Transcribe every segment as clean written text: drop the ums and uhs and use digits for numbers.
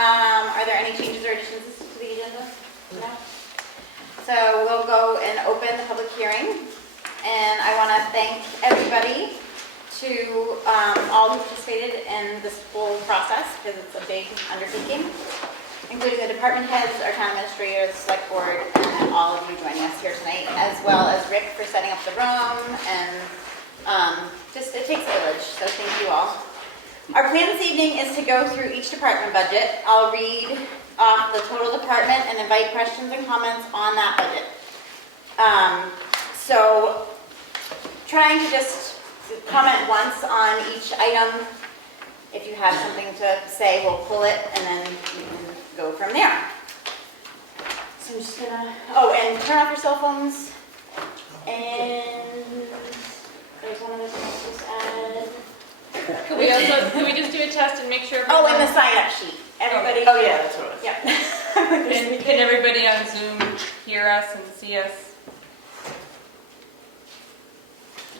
Are there any changes or additions to the agenda? No? So we'll go and open the public hearing. And I want to thank everybody to all who participated in this whole process because it's a big undertaking, including the department heads, our town administrator, the select board, and all of you joining us here tonight, as well as Rick for setting up the room. And just, it takes a village, so thank you all. Our plan this evening is to go through each department budget. I'll read off the total department and invite questions and comments on that budget. So trying to just comment once on each item. If you have something to say, we'll pull it and then we can go from there. So I'm just gonna, and turn off your cell phones. And there's one other thing I'll just add. Can we just do a test and make sure? Oh, and the sign up sheet. Everybody. Oh yeah, that's what it was. Yeah. And can everybody on Zoom hear us and see us?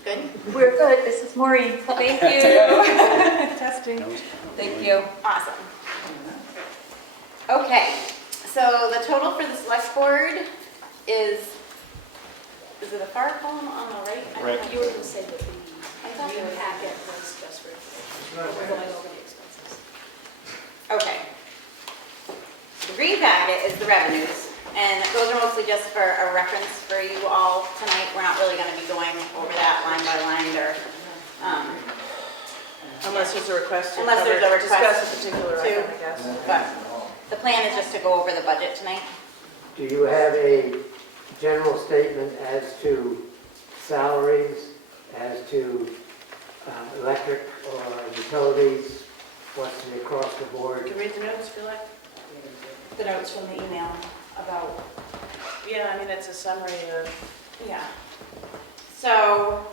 Good. We're good. This is Maureen. Thank you. Testing. Thank you. Awesome. Okay, so the total for the select board is it a far column on the right? Right. You were going to say that I thought the it new was. packet was just for information. We're going over the expenses. Okay. The green packet is the revenues, and those are mostly just for a reference for you all tonight. We're not really going to be going over that line by line or Unless there's a request to Unless there's a request discuss a particular to- item, I guess. but the plan is just to go over the budget tonight. Do you have a general statement as to salaries, as to electric or utilities? What's the across the board? Can you read the notes if you like? The notes from the email about, Yeah, I mean, it's a summary of, yeah. So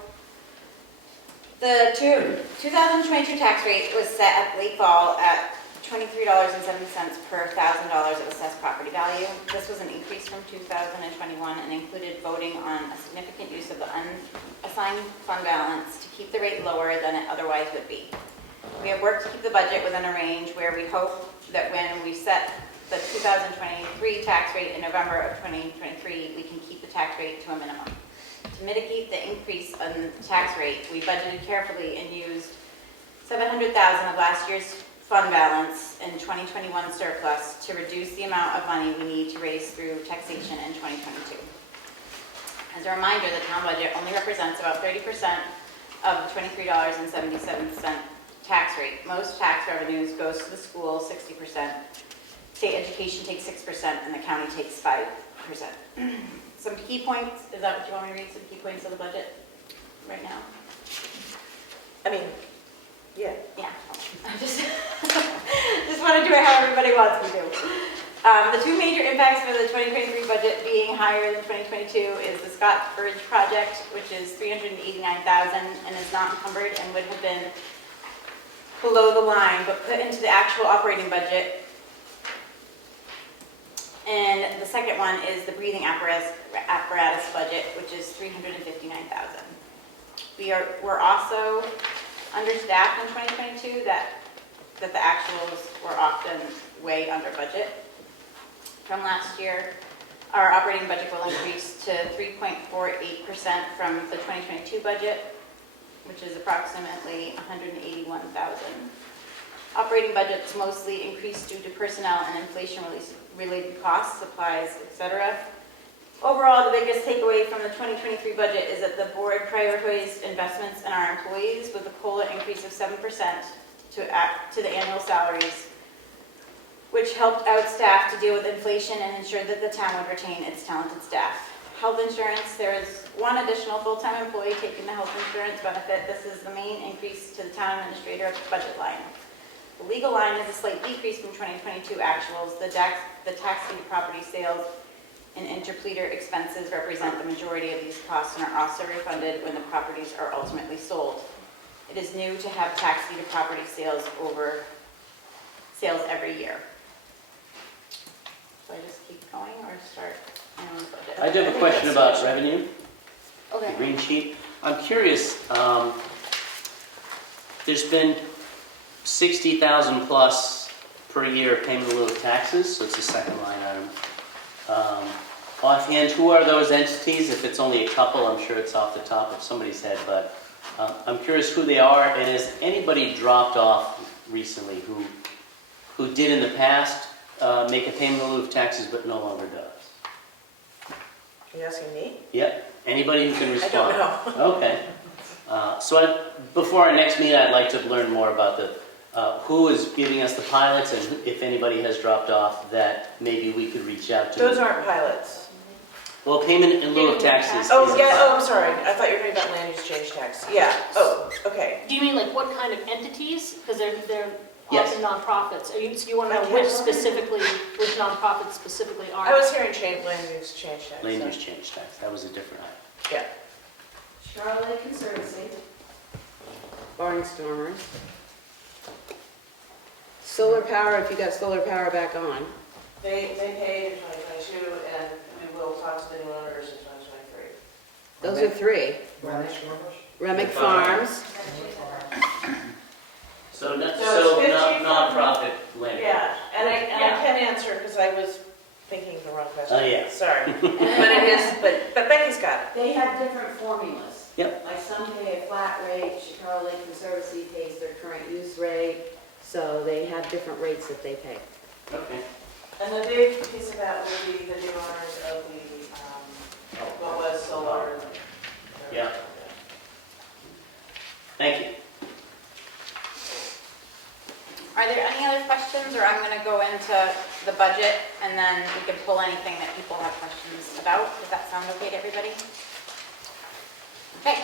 the 2022 tax rate was set at late fall at $23.70 per $1,000 of assessed property value. This was an increase from 2021 and included voting on a significant use of the unassigned fund balance to keep the rate lower than it otherwise would be. We have worked to keep the budget within a range where we hope that when we set the 2023 tax rate in November of 2023, we can keep the tax rate to a minimum. To mitigate the increase in the tax rate, we budgeted carefully and used $700,000 of last year's fund balance in 2021 surplus to reduce the amount of money we need to raise through taxation in 2022. As a reminder, the town budget only represents about 30% of the $23.77 tax rate. Most tax revenues goes to the school, 60%. State education takes 6%, and the county takes 5%. Some key points, is that what you want me to read, some key points of the budget right now? I mean, yeah. Yeah, I just want to do it how everybody wants me to. The two major impacts for the 2023 budget being higher than 2022 is the Scott Bridge project, which is $389,000 and is not encumbered and would have been below the line, but put into the actual operating budget. And the second one is the breathing apparatus budget, which is $359,000. We're also understaffed in 2022, that the actuals were often way under budget. From last year, our operating budget will increase to 3.48% from the 2022 budget, which is approximately $181,000. Operating budgets mostly increased due to personnel and inflation-related costs, supplies, etc. Overall, the biggest takeaway from the 2023 budget is that the board prioritized investments in our employees with a COLA increase of 7% to the annual salaries, which helped out staff to deal with inflation and ensured that the town would retain its talented staff. Health insurance, there is one additional full-time employee taking the health insurance benefit. This is the main increase to the town administrator budget line. The legal line is a slight decrease from 2022 actuals. The tax deed property sales and interpleader expenses represent the majority of these costs and are also refunded when the properties are ultimately sold. It is new to have tax deed property sales every year. So I just keep going or start on the budget? I do have a question about revenue, the Okay. green sheet. I'm curious, there's been 60,000 plus per year payment in lieu of taxes, so it's the second line item. Offhand, who are those entities? If it's only a couple, I'm sure it's off the top of somebody's head, but I'm curious who they are, and has anybody dropped off recently who did in the past make a payment in lieu of taxes but no longer does? Are you asking me? Yep, anybody who can I respond. don't know. Okay. Before our next meeting, I'd like to learn more about who is giving us the pilots, and if anybody has dropped off that maybe we could reach out to. Those aren't pilots. Well, payment in lieu of taxes. Oh, is a yeah, pilot. oh, I'm sorry. I thought you were talking about land use change tax. Yeah, oh, okay. Do you mean like what kind of entities? Because they're Yes. often nonprofits. So you want to I know can't which nonprofits specifically are? I was hearing land use change tax. Land so- use change tax, that was a different item. Yeah. Charlotte Conservancy. Barnstormers. Solar power, if you got solar power back on. They paid in 2022, and we will talk to the new owners in 2023. Those are three. Remick Farms. So, So it's 50 nonprofit land. Yeah, and I can answer, because I was thinking the wrong question. Oh, yeah. Sorry. But it is, but Becky's got it. They have different formulas. Yep. Like some pay a flat rate, Chicago Lake Conservancy pays their current use rate, so they have different rates that they pay. Okay. And the big piece of that will be the new owners of what was solar. Yeah. Thank you. Are there any other questions, or I'm going to go into the budget, and then we can pull anything that people have questions about? Does that sound okay to everybody? Okay.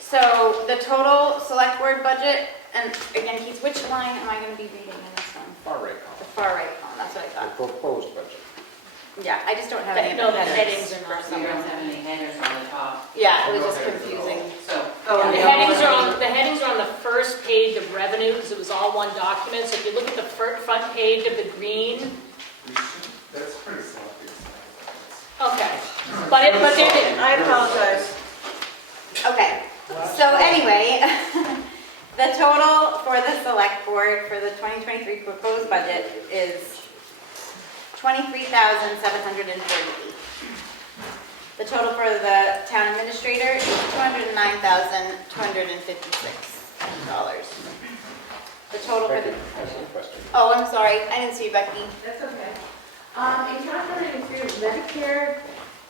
So the total select board budget, and again, Keith, which line am I going to be reading in this one? Far right The column. far right column, that's what I The thought. proposed budget. Yeah, I just don't have any of No, the the headings. headings are for not. some We don't reason. have any headers on the top. Yeah, it was just confusing. So, The headings are on the first page of revenue, because it was all one document. So if you look at the front page of the green, That's pretty sloppy. okay. But they're, I apologize. Okay, so anyway, the total for the select board for the 2023 proposed budget is $23,748. The total for the town administrator is $209,256. The total for the, I have one question. oh, I'm sorry, I didn't see you, Becky. That's okay. In calculating through Medicare,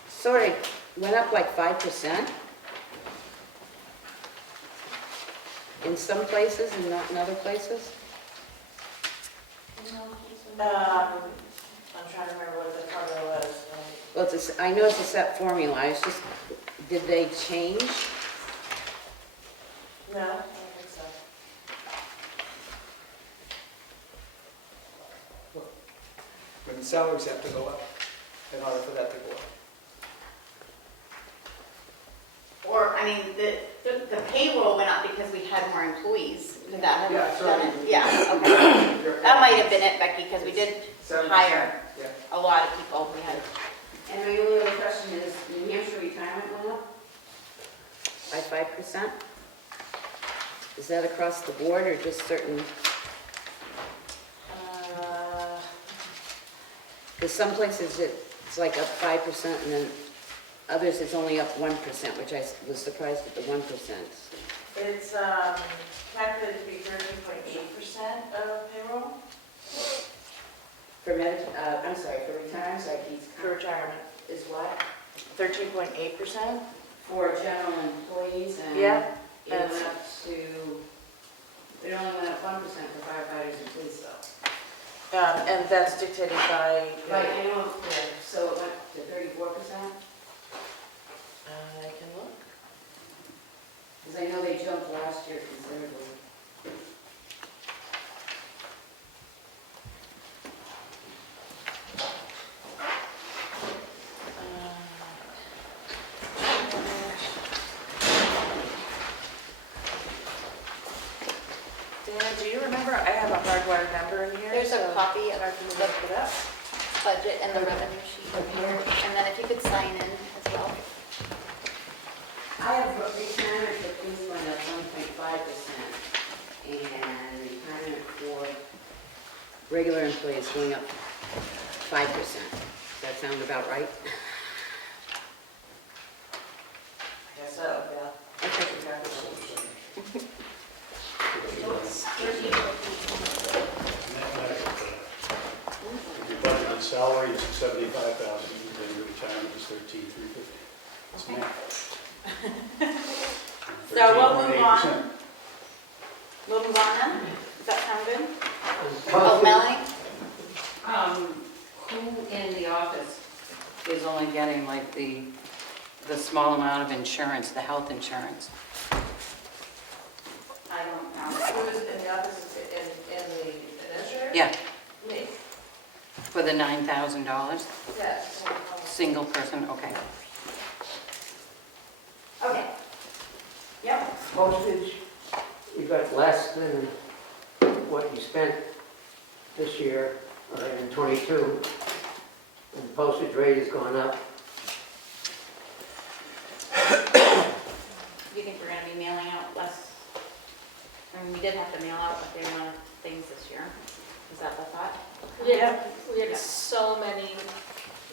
sort of went up like 5% in some places and not in other places. I'm trying to remember what the formula was. Well, I know it's a set formula, I was just, did they change? No, I don't think so. When salaries have to go up in order for that to go up. Or, I mean, the payroll went up because we had more employees. Did that have done it? Yeah, okay. That might have been it, Becky, because we did hire Yeah. a lot of people. We had, And my only other question is, New Hampshire retirement went up by 5%? Is that across the board or just certain, because some places it's like up 5% and then others it's only up 1%, which I was surprised at the 1%. It's calculated to be 13.8% of payroll For I'm sorry, for retirement, for retirement. is what? 13.8%? For general employees and Yeah, it that's- went up to, it only went up 1% for firefighters and police though. And that's dictated by. Right, I know, so it went to 34%? I can look. Because I know they jumped last year considerably. Dana, do you remember? I have a hardwired number in here. there's a so- copy of our Can you look it up? budget and the revenue sheet here. And then if you could sign in as well. I have retirement for police going up 1.5%, and retirement for regular employees going up 5%. Does that sound about right? I guess so, yeah. Okay. If your budgeted salary is $75,000, then your retirement is $13,350. It's Okay. math. So we'll move 13.8%. on. We'll move on then. Does that sound good? Oh, Postage- Melanie? Who in the office is only getting like the small amount of insurance, the health insurance? I don't know. Who's in the office, in the administrator? Yeah, Me, for the $9,000, yes. single person, okay. Okay. Yep. Postage, you got less than what you spent this year, or in '22, and the postage rate has gone up. Do you think we're gonna be mailing out less? I mean, we did have to mail out a fair amount of things this year. Is that the thought? We had so many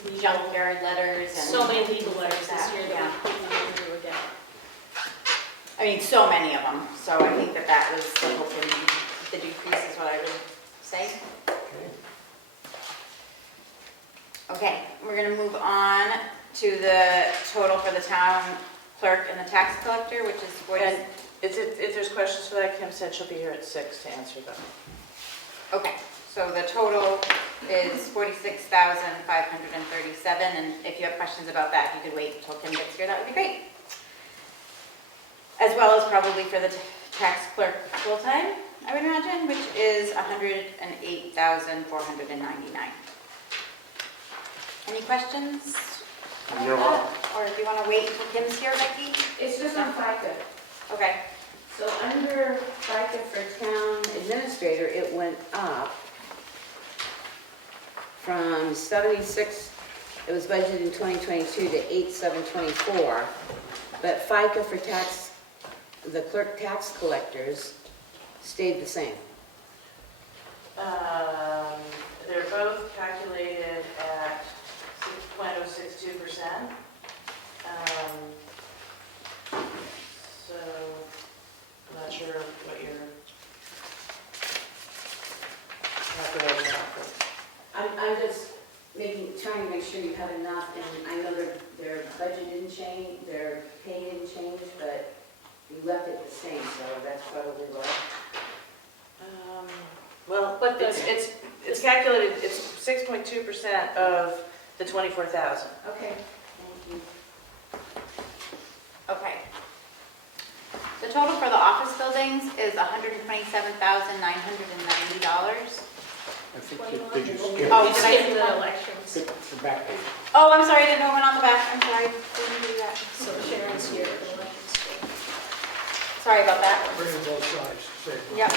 legal, Junkyard letters and. so many legal letters this that, year yeah. that we couldn't do again. I mean, so many of them, so I think that was hopefully the decrease is what I would say. Okay, we're gonna move on to the total for the town clerk and the tax collector, which is 40. And if there's questions for that, Kim said she'll be here at 6 to answer them. Okay, so the total is 46,537, and if you have questions about that, if you could wait until Kim gets here, that would be great. As well as probably for the tax clerk full-time, I would imagine, which is 108,499. Any questions No. about that? Or do you want to wait until Kim's here, Becky? It's just on FICA. Okay. So under FICA for town administrator, it went up from 76, it was budgeted in 2022 to 8724. But FICA for tax, the clerk tax collectors stayed the same. They're both calculated at 6.062%. So, I'm not sure what you're calculating off of. I'm just trying to make sure you have enough, and I know their budget didn't change, their pay didn't change, but you left it the same, so that's probably why. Well, But the- it's calculated, it's 6.2% of the 24,000. Okay, thank you. Okay. The total for the office buildings is $127,990. I think did you skip Oh, We did I skipped skip the one? elections, the back page? Oh, I'm sorry, I didn't know it went on the back. I'm sorry, didn't do that. so Sharon's here for the elections. Sorry about that. Bring in both sides, save one. Yep,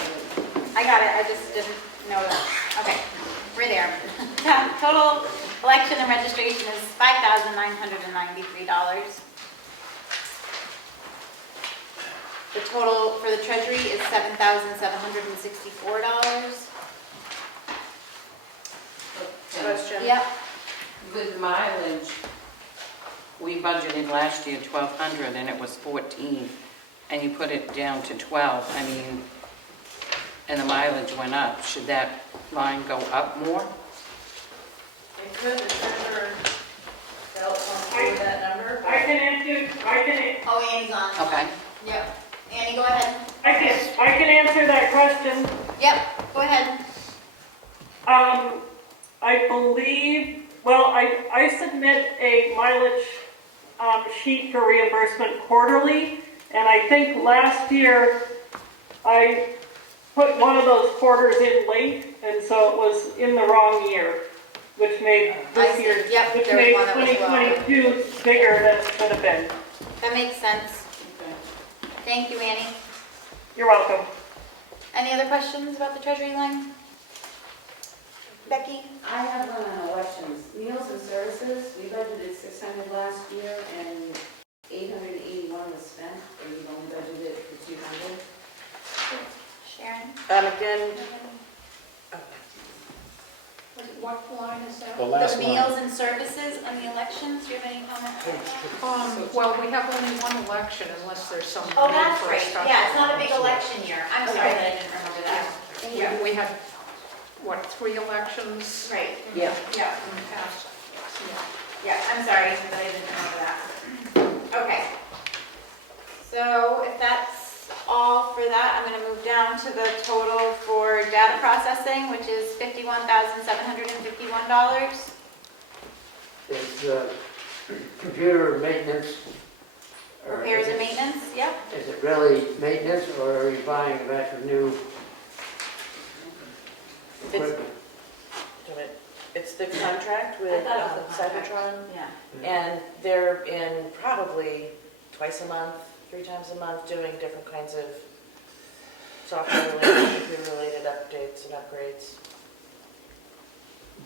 I got it, I just didn't know that. Okay, we're there. Total election and registration is $5,993. The total for the treasury is $7,764. Question? Yep, With mileage, we budgeted last year 1,200 and it was 14, and you put it down to 12, I mean, and the mileage went up. Should that line go up more? It could, the treasurer felt comfortable with that number. I can answer, oh, Annie's on. Okay. Yep, Annie, go ahead. I can answer that question. Yep, go ahead. I believe, well, I submit a mileage sheet for reimbursement quarterly, and I think last year I put one of those quarters in late, and so it was in the wrong year, which made I this see. year, Yep, which there was made one that was wrong. 2022 bigger than it should have been. That makes sense. Thank you, Annie. You're welcome. Any other questions about the treasury line? Becky? I have one on elections. Meals and services, we budgeted 600 last year, and 881 was spent, and we've only budgeted for 200. Sharon? Again, What line is that? The last The line. meals and services on the elections, do you have any comments on that? Well, we have only one election unless there's some need Oh, that's for a right, special. yeah, it's not a big election year, I'm sorry that I didn't remember that. We had, what, 3 elections Right, Yeah. yeah, in the past? yeah, I'm sorry that I didn't remember that. Okay. So if that's all for that, I'm gonna move down to the total for data processing, which is $51,751. Is computer maintenance? or Repairs and is it- maintenance, yep. Is it really maintenance, or are you buying a bunch of new equipment? It's the contract with I thought it was a contract. Cybertron, Yeah. and they're in probably twice a month, 3 times a month, doing different kinds of software-related, computer-related updates and upgrades.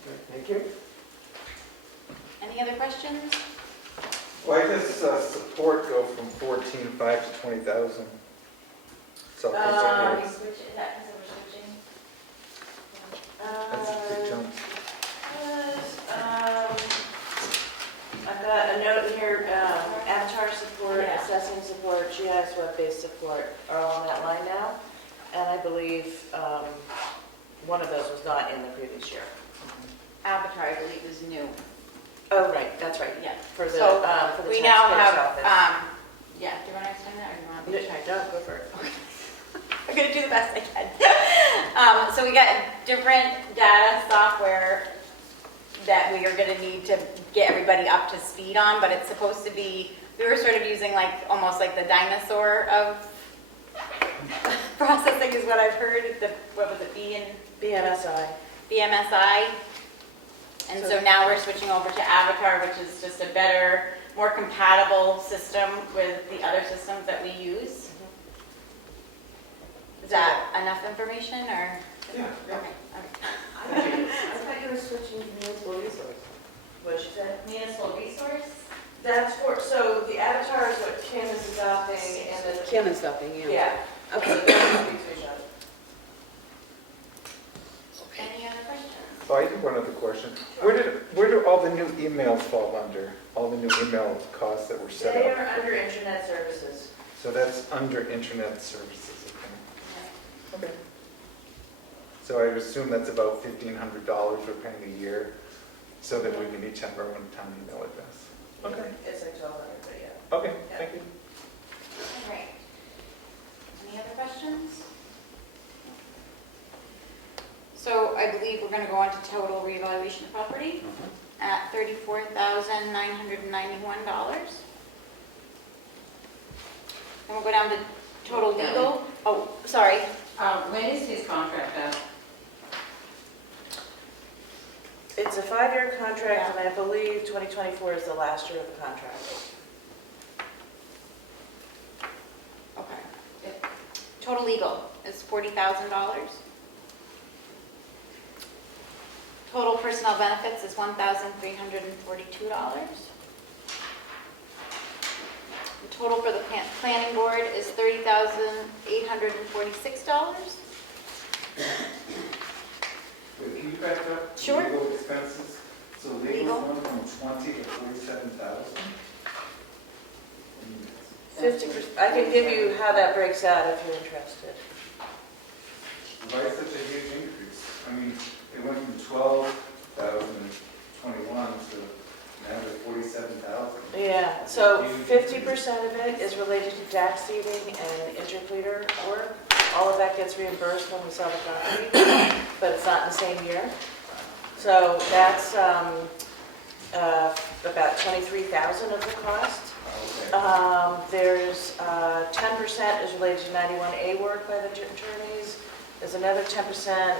Okay, thank you. Any other questions? Why does support go from 14,500 to 20,000? Switch, Is that because we're switching? That's a big jump. I've got a note here, avatar support, Yeah. assessing support, GIS web-based support are all on that line now. And I believe one of those was not in the previous year. Avatar, I believe, is new. Oh, right, that's right. Yeah. For the, So, for the We tax now clerk's have, office. yeah, do you want to explain that or do you want No, me to try? no, go for it. I'm gonna do the best I can. So we got different data software that we are gonna need to get everybody up to speed on, but it's supposed to be, we were sort of using like, almost like the dinosaur of processing is what I've heard, what was it, BMSI. BMSI. And so now we're switching over to Avatar, which is just a better, more compatible system with the other systems that we use. Is that enough information, or? Yeah. Okay. I thought you were switching to municipal resource. What'd you say? Municipal resource? That's for, so the avatar is what Kim is adopting, and then, Kim and stuffing, yeah. yeah. Okay. Any other questions? Oh, I have one other question. Where do all the new emails fall under? All the new email costs that were set They up? are under internet services. So that's under internet services, okay? Okay. So I would assume that's about $1,500 we're paying a year, so that we can each have our own town email address. Okay. It's like 1,200, but yeah. Okay, thank you. All right. Any other questions? So I believe we're gonna go on to total reevaluation of property at $34,991. And we'll go down to total legal. Oh, sorry. When is his contract up? It's a 5-year contract, and I believe 2024 is the last year of the contract. Okay. Total legal is $40,000. Total personnel benefits is $1,342. The total for the planning board is $30,846. Can you back up? Sure. Legal expenses, so Legal. legal's going from 20 to 47,000? 50%, I can give you how that breaks out if you're interested. Why is such a huge increase? I mean, it went from 12,021 to now to 47,000. Yeah, so 50% of it is related to tax deeding and interpleader work. All of that gets reimbursed when we sell the property, but it's not in the same year. So that's about 23,000 of the cost. Okay. There's 10% is related to 91A work by the attorneys. There's another 10%,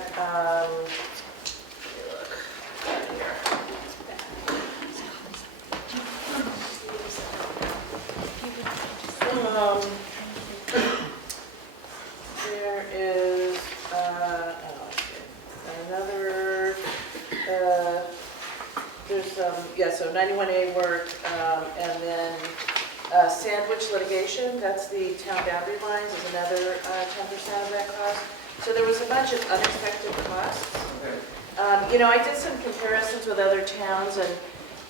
there is another, there's so 91A work, and then sandwich litigation, that's the town boundary lines, is another 10% of that cost. So there was a bunch of unexpected costs. Okay. I did some comparisons with other towns, and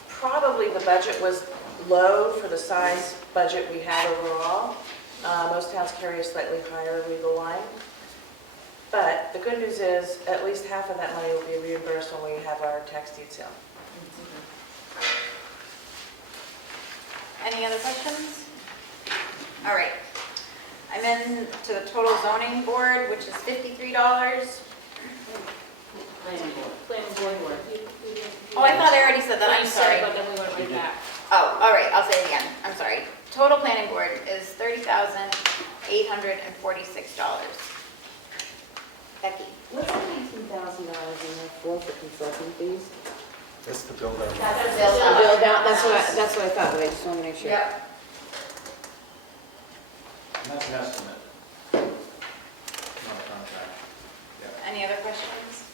probably the budget was low for the size budget we had overall. Most towns carry a slightly higher legal line. But the good news is, at least half of that money will be reimbursed when we have our tax deed sale. Any other questions? All right. I'm in to the total zoning board, which is $53. Planning board. Oh, I thought I already said that, I'm You said, sorry. but then we went right back. Oh, all right, I'll say it again, I'm sorry. Total planning board is $30,846. Becky? What's the $19,000 in there for consulting fees? That's the build out. That's a Build out, that's what I thought, but I just want to make sure. Yep. And that's an estimate. Not a contract. Any other questions?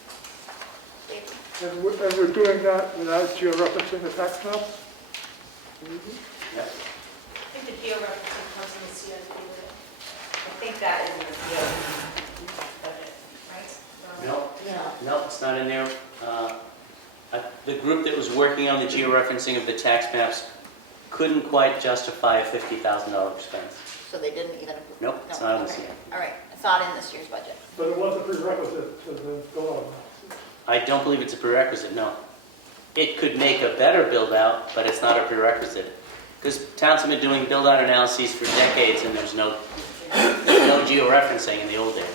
Dave? And we're doing that without georeferencing the tax maps? I think the geo-referencing comes in the CIP, right? I think that is in the CIP budget, right? No, it's not in there. The group that was working on the georeferencing of the tax maps couldn't quite justify a $50,000 expense. So they didn't even approve? Nope, it's not in the okay. CIP. All right, it's not in this year's budget. But it was a prerequisite to the build-out. I don't believe it's a prerequisite, no. It could make a better build-out, but it's not a prerequisite. Because towns have been doing build-out analyses for decades, and there's no georeferencing in the old days.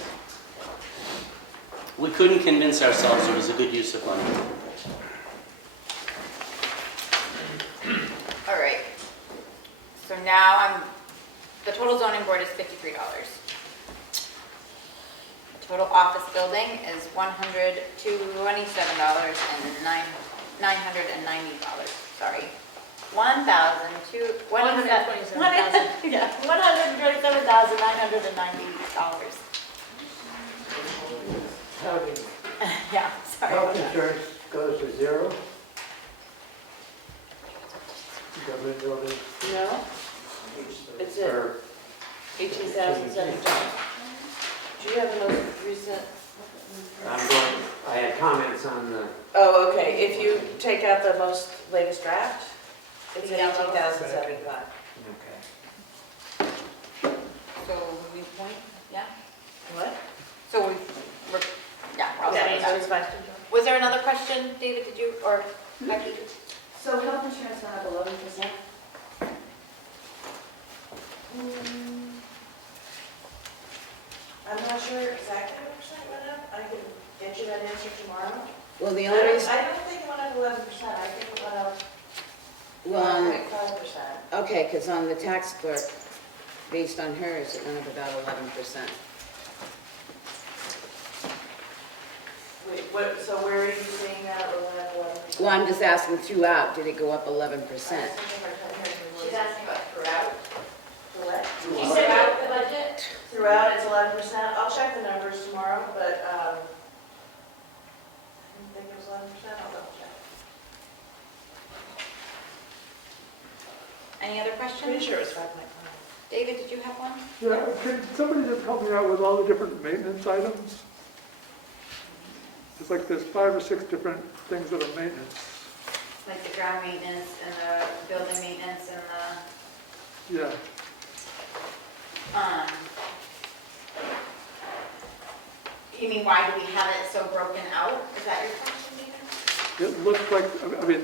We couldn't convince ourselves it was a good use of money. All right. So now the total zoning board is $53. The total office building is $127,990. Sorry. $127,990. Yeah, sorry. Health insurance goes to zero. Government building. No? It's it. Or 18,700. Do you have the most recent? I had comments on the, Oh, okay, if you take out the most latest draft, it's at Yeah. 18,075. okay. So we point, yeah? What? So we're all Yeah, set. that's fine. Was there another question, David, did you, or Becky? So health insurance went up 11%? I'm not sure exactly what percent it went up. I can get you that answer tomorrow. Well, the I only don't reason, think it went up 11%. I think it went up well, 5%. okay, because on the tax clerk, based on hers, it went up about 11%. Wait, so where are you seeing that it went up 11%? Well, I'm just asking throughout, did it go up 11%? She's asking about throughout. For what? You said throughout the budget? Throughout, it's 11%. I'll check the numbers tomorrow, but I didn't think it was 11%. I'll double check. Any other questions? Pretty sure it was 5.5. David, did you have one? Yeah, can somebody just help me out with all the different maintenance items? It's like there's 5 or 6 different things that are maintenance. Like the ground maintenance and the building maintenance and Yeah, you mean why do we have it so broken out? Is that your question, David? it looks like, I mean,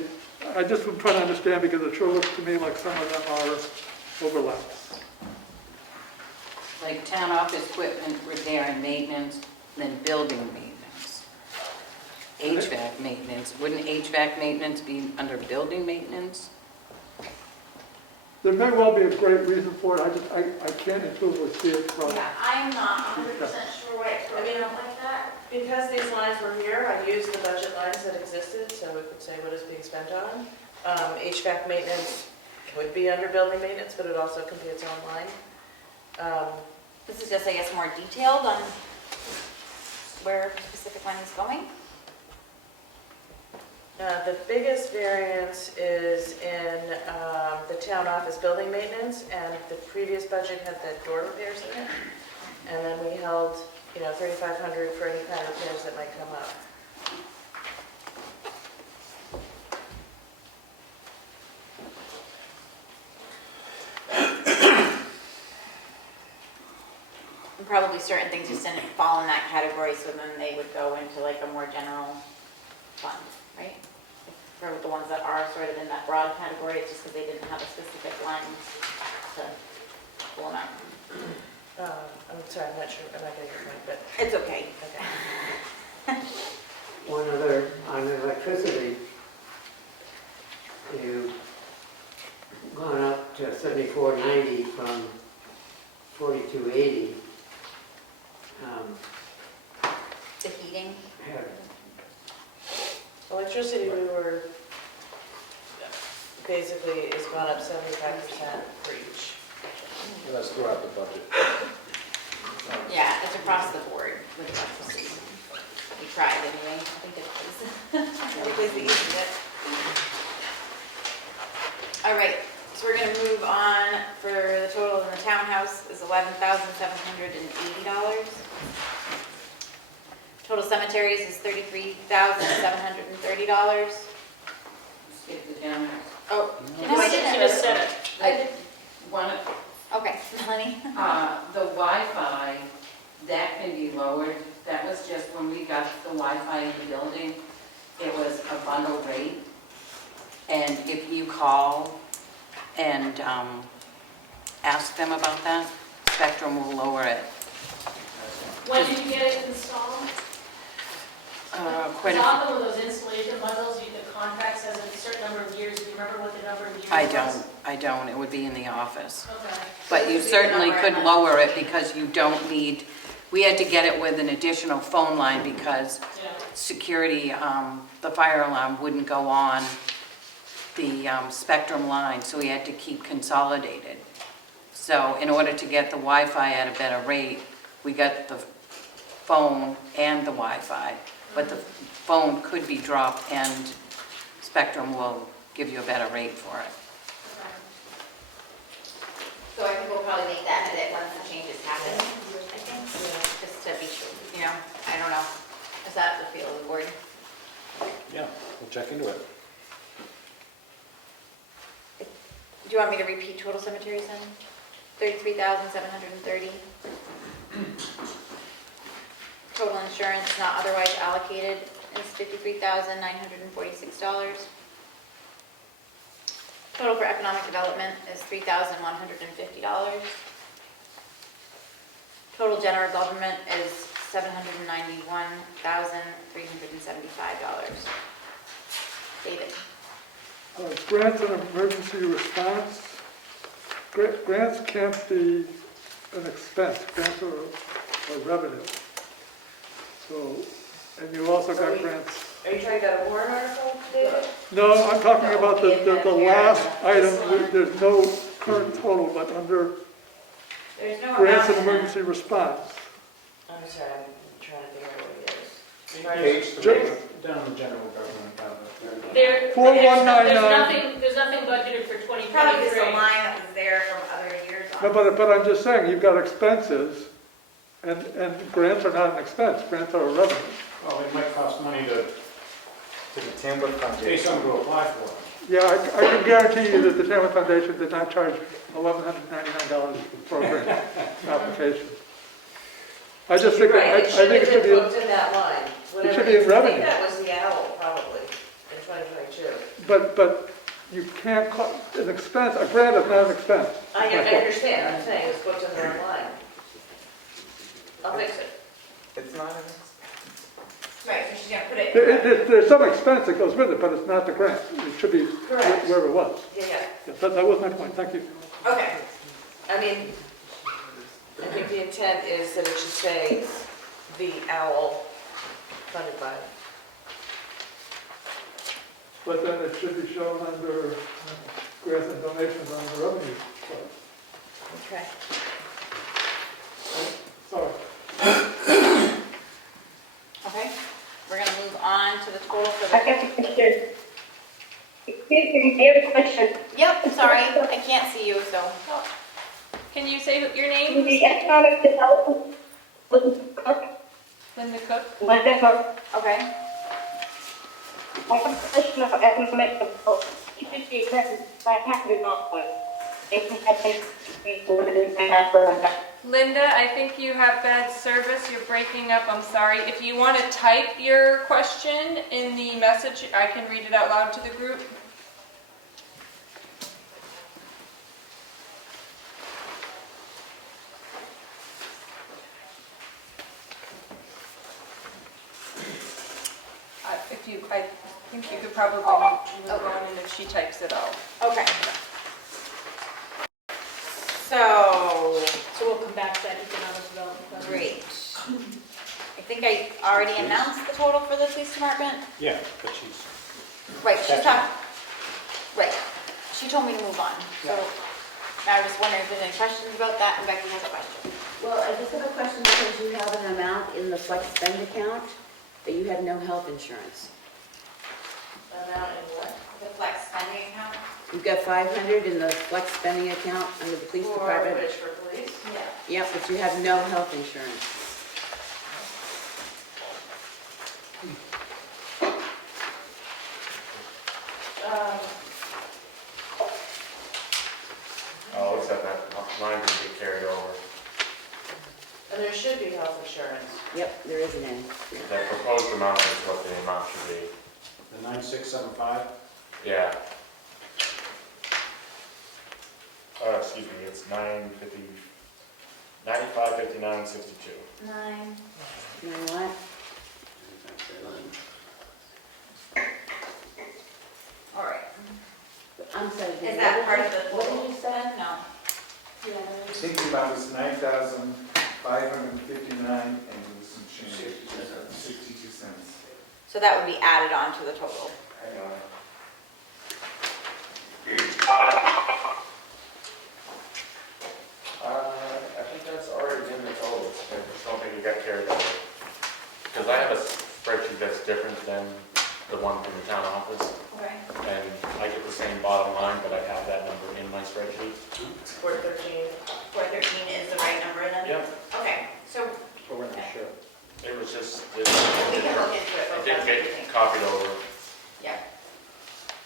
I just am trying to understand because it sure looks to me like some of them are overlaps. Like town office equipment repair and maintenance, then building maintenance. HVAC maintenance, wouldn't HVAC maintenance be under building maintenance? There may well be a great reason for it, I can't intuitively see it from, Yeah, I'm not 100% sure why it's broken out like that. Because these lines were here, I used the budget lines that existed, so we could say what is being spent on. HVAC maintenance would be under building maintenance, but it also can be its own line. This is just, I guess, more detailed on where specific money is going. The biggest variance is in the town office building maintenance, and the previous budget had the door repairs in it. And then we held, $3,500 for any kind of repairs that might come up. And probably certain things just didn't fall in that category, so then they would go into like a more general fund, right? For the ones that are sort of in that broad category, it's just because they didn't have a specific line to pull them out. I'm sorry, I'm not sure, I'm not getting your point, but, It's okay. okay. One other, on electricity, you've gone up to 74.90 from 42.80. The heating. Have Electricity, we were, basically, it's gone up 75% for each. Let's throw out the budget. Yeah, it's across the board with electricity. We tried anyway. I think it was the easiest. All right, so we're gonna move on. For the total in the townhouse is $11,780. Total cemeteries is $33,730. Skip the townhouse. Oh, She no, I didn't. just said it. I did. One, Okay, Melanie. the Wi-Fi, that can be lowered. That was just when we got the Wi-Fi in the building, it was a bundle rate. And if you call and ask them about that, Spectrum will lower it. When did you get it installed? Quite Because a often with those installation bundles, the contract says a certain number of years. Do you remember what the number of years was? I don't, it would be in the office. Okay. But you This would be the certainly number could I'm lower it asking. because you don't need, we had to get it with an additional phone line because Yeah. security, the fire alarm wouldn't go on the Spectrum line, so we had to keep consolidated. So in order to get the Wi-Fi at a better rate, we got the phone and the Wi-Fi. But the phone could be dropped and Spectrum will give you a better rate for it. Okay. So I think we'll probably make that edit once the changes happen, I think, just to be sure, you know, I don't know. Is that the feel of the board? Yeah, we'll check into it. Do you want me to repeat total cemeteries then? 33,730. Total insurance not otherwise allocated is $53,946. Total for economic development is $3,150. Total general government is $791,375. David? Grants and emergency response. Grants can't be an expense, grants are revenue. So, and you also got grants. Are you talking about a warrant article, David? No, I'm talking about the last item, there's no current total, but under There's no grants and amount in that. emergency response. I'm sorry, I'm trying to figure out what it is. Page Ju- 3. Down the general government. There's 4199. nothing budgeted for Probably just a 2023. line that was there from other years No, on. but I'm just saying, you've got expenses, and grants are not an expense, grants are a revenue. Well, it might cost money to To the Tamworth pay Foundation. someone to apply for it. Yeah, I can guarantee you that the Tamworth Foundation did not charge $1,199 for a grant application. I just think, You're right, I think it should be, booked in that line. Whatever should be in I revenue. think that was the owl, probably, in 2022. but you can't call, an expense, a grant is not an expense. I understand, I'm saying it's booked in the wrong line. I'll fix it. It's not an Right, so she's gonna put it. There's some expense that goes with it, but it's not the grant. It should be Correct. where it was. Yeah, Yeah, that was my point, thank you. Okay. I mean, I think the intent is that it should say the owl funded by. But then it should be shown under grants and donations on the revenue side. Okay. Sorry. Okay, we're gonna move on to the total for I the, have a question. Excuse me, I have a question. yep, sorry, I can't see you, so. Can you say your name? The economic development was Linda Cook. Linda Cook. Okay. I have a question of economic development. Community investment, I have to know what. They can have been limited and Linda, I think you have bad service. You're breaking up. I'm sorry. If you want to type your question in the message, I can read it out loud to the group. I think you could probably move on, and if she types it out. Okay. So, we'll come back to that economic development. plan. great. I think I already announced the total for the police department. Yeah, but she's, Right, she's Second. talking, right. She told me to move on. So now I was just wondering if there's any questions about that, and Becky has a question. Well, I just have a question because you have an amount in the flex spend account, but you have no health insurance. Amount in what? The flex spending account? You've got 500 in the flex spending account under the police For department. which, for police? Yeah. Yep, but you have no health insurance. Oh, except that mine didn't get carried over. And there should be health insurance. Yep, there isn't any. The proposed amount is what the amount should be. the 9675? Yeah. Excuse me, it's 950, 9559.62. 9. You know what? All right. I'm sorry. Is that part of the What total? did you say? No. I think the amount was 9,559 and some change, 62 cents. So that would be added on to the total. Hang on. I think that's already in the totals. I just don't think it got carried over. Because I have a spreadsheet that's different than the one from the town office. Okay. And I get the same bottom line, but I have that number in my spreadsheet. 413. 413 is the right number then? Yep. Okay, so But we're not sure. It was just, we can look into it. it but didn't that's what we get think. copied over. Yeah.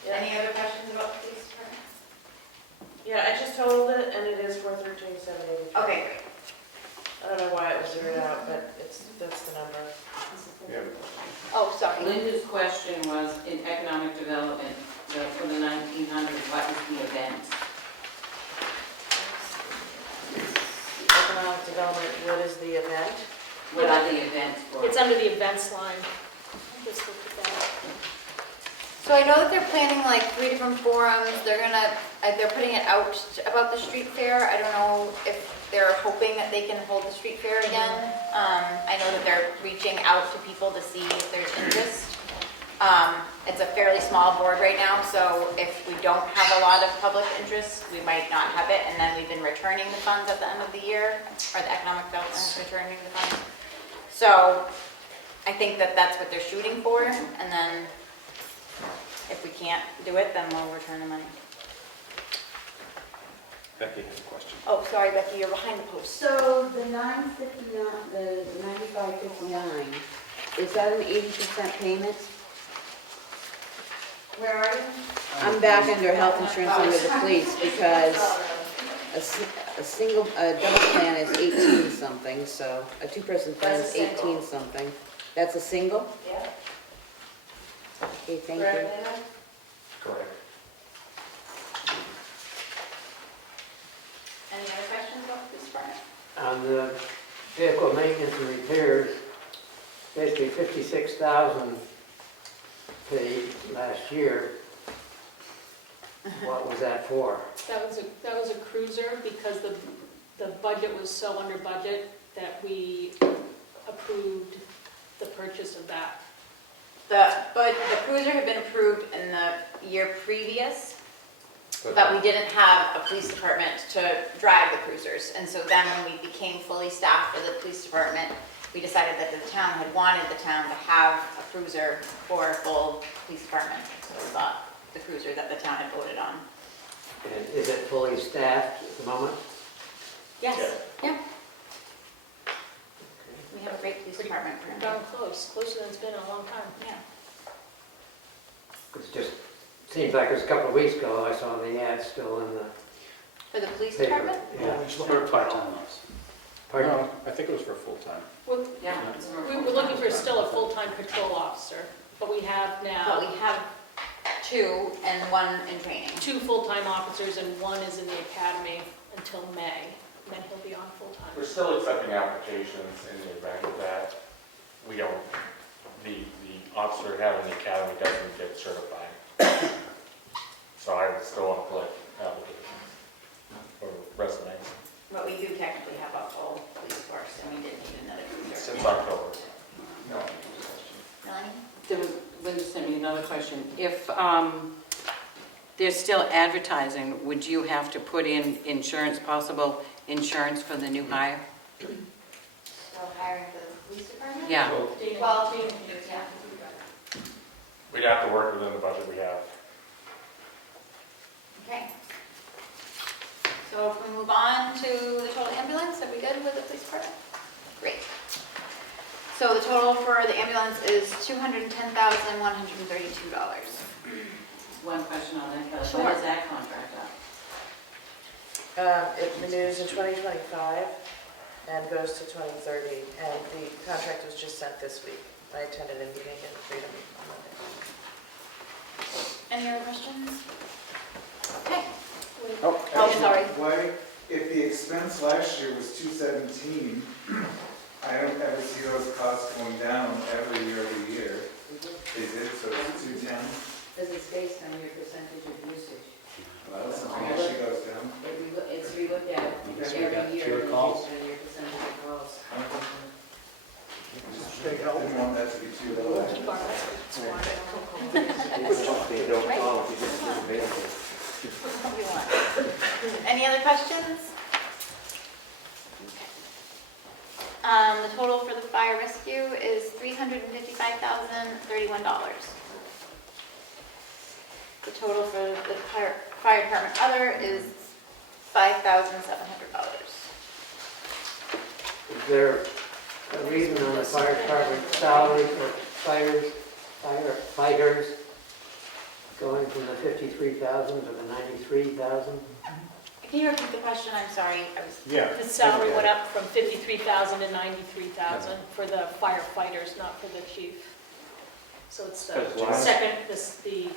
Yeah. Any other questions about the police department? Yeah, I just totaled it, and it is 413,783. Okay, great. I don't know why it was zeroed out, but that's the number. Yeah. Oh, sorry. Linda's question was, in economic development, for the 1900s, what is the event? Economic development, what is the event? What are the events for? It's under the events line. I just looked at that. So I know that they're planning like 3 different forums. They're putting it out about the street fair. I don't know if they're hoping that they can hold the street fair again. I know that they're reaching out to people to see if there's interest. It's a fairly small board right now, so if we don't have a lot of public interest, we might not have it. And then we've been returning the funds at the end of the year, or the economic development is returning the funds. So I think that that's what they're shooting for, and then if we can't do it, then we'll return the money. Becky has a question. Oh, sorry, Becky, you're behind the post. So the 959, the 9559, is that an 80% payment? Where are you? I'm back under health insurance under the police because a double plan is 18 something, so a two-person plan That's is a single. 18 something. That's a single? Yeah. Okay, thank Correct, you. Linda? Correct. Any other questions about this department? On the vehicle maintenance and repairs, basically 56,000 paid last year. What was that for? That was a cruiser because the budget was so under budget that we approved the purchase of that. But the cruiser had been approved in the year previous, but we didn't have a police department to drive the cruisers. And so then when we became fully staffed for the police department, we decided that the town had wanted the town to have a cruiser for a full police department. So we bought the cruiser that the town had voted on. And is it fully staffed at the moment? Yes, yeah. We have a great police department currently. Darn close, closer than it's been in a long time. Yeah. It just seems like it was a couple of weeks ago, I saw the ad still in the For the police paper. department? Yeah. We're part-time. Pardon? No, I think it was for full-time. Well, Yeah. we were looking for still a full-time patrol officer, but we have But now we have 2 and 1 in training. 2 full-time officers and 1 is in the academy until May, and then he'll be on full-time. We're still accepting applications in the event that we don't, the officer having the academy doesn't get certified. So I would still want to collect applications or resumes But we do technically have a full police force, and we did need another cruiser. since October. No. Melanie? There was, Linda sent me another question. If there's still advertising, would you have to put in insurance, possible insurance for the new hire? So hiring for the police department? Yeah. Well, yeah. We'd have to work within the budget we have. Okay. So if we move on to the total ambulance, are we good with the police department? Great. So the total for the ambulance is $210,132. One question on that, Sure. when is that contract up? It renews in 2025 and goes to 2030, and the contract was just sent this week. I attended a meeting in Freedom on Monday. Any other questions? Okay. Oh, Oh, sorry. Why, if the expense last year was 217, I don't ever see those costs going down every year. Is it, so it's 210? Because it's based on your percentage of usage. Well, something actually goes down. It's relooked at every year. Fewer calls. Based on your percentage of calls. Big help. Didn't want that to be too low. Keep our records. They don't call if you just Right. available. What do you want? Any other questions? Okay. The total for the fire rescue is $355,031. The total for the fire department other is $5,700. Is there a reason on the fire department salary for firefighters going from the 53,000 to the 93,000? Can you repeat the question? I'm sorry. Yeah. The salary went up from 53,000 to 93,000 for the firefighters, not for the chief. So it's the Because last- second, the third,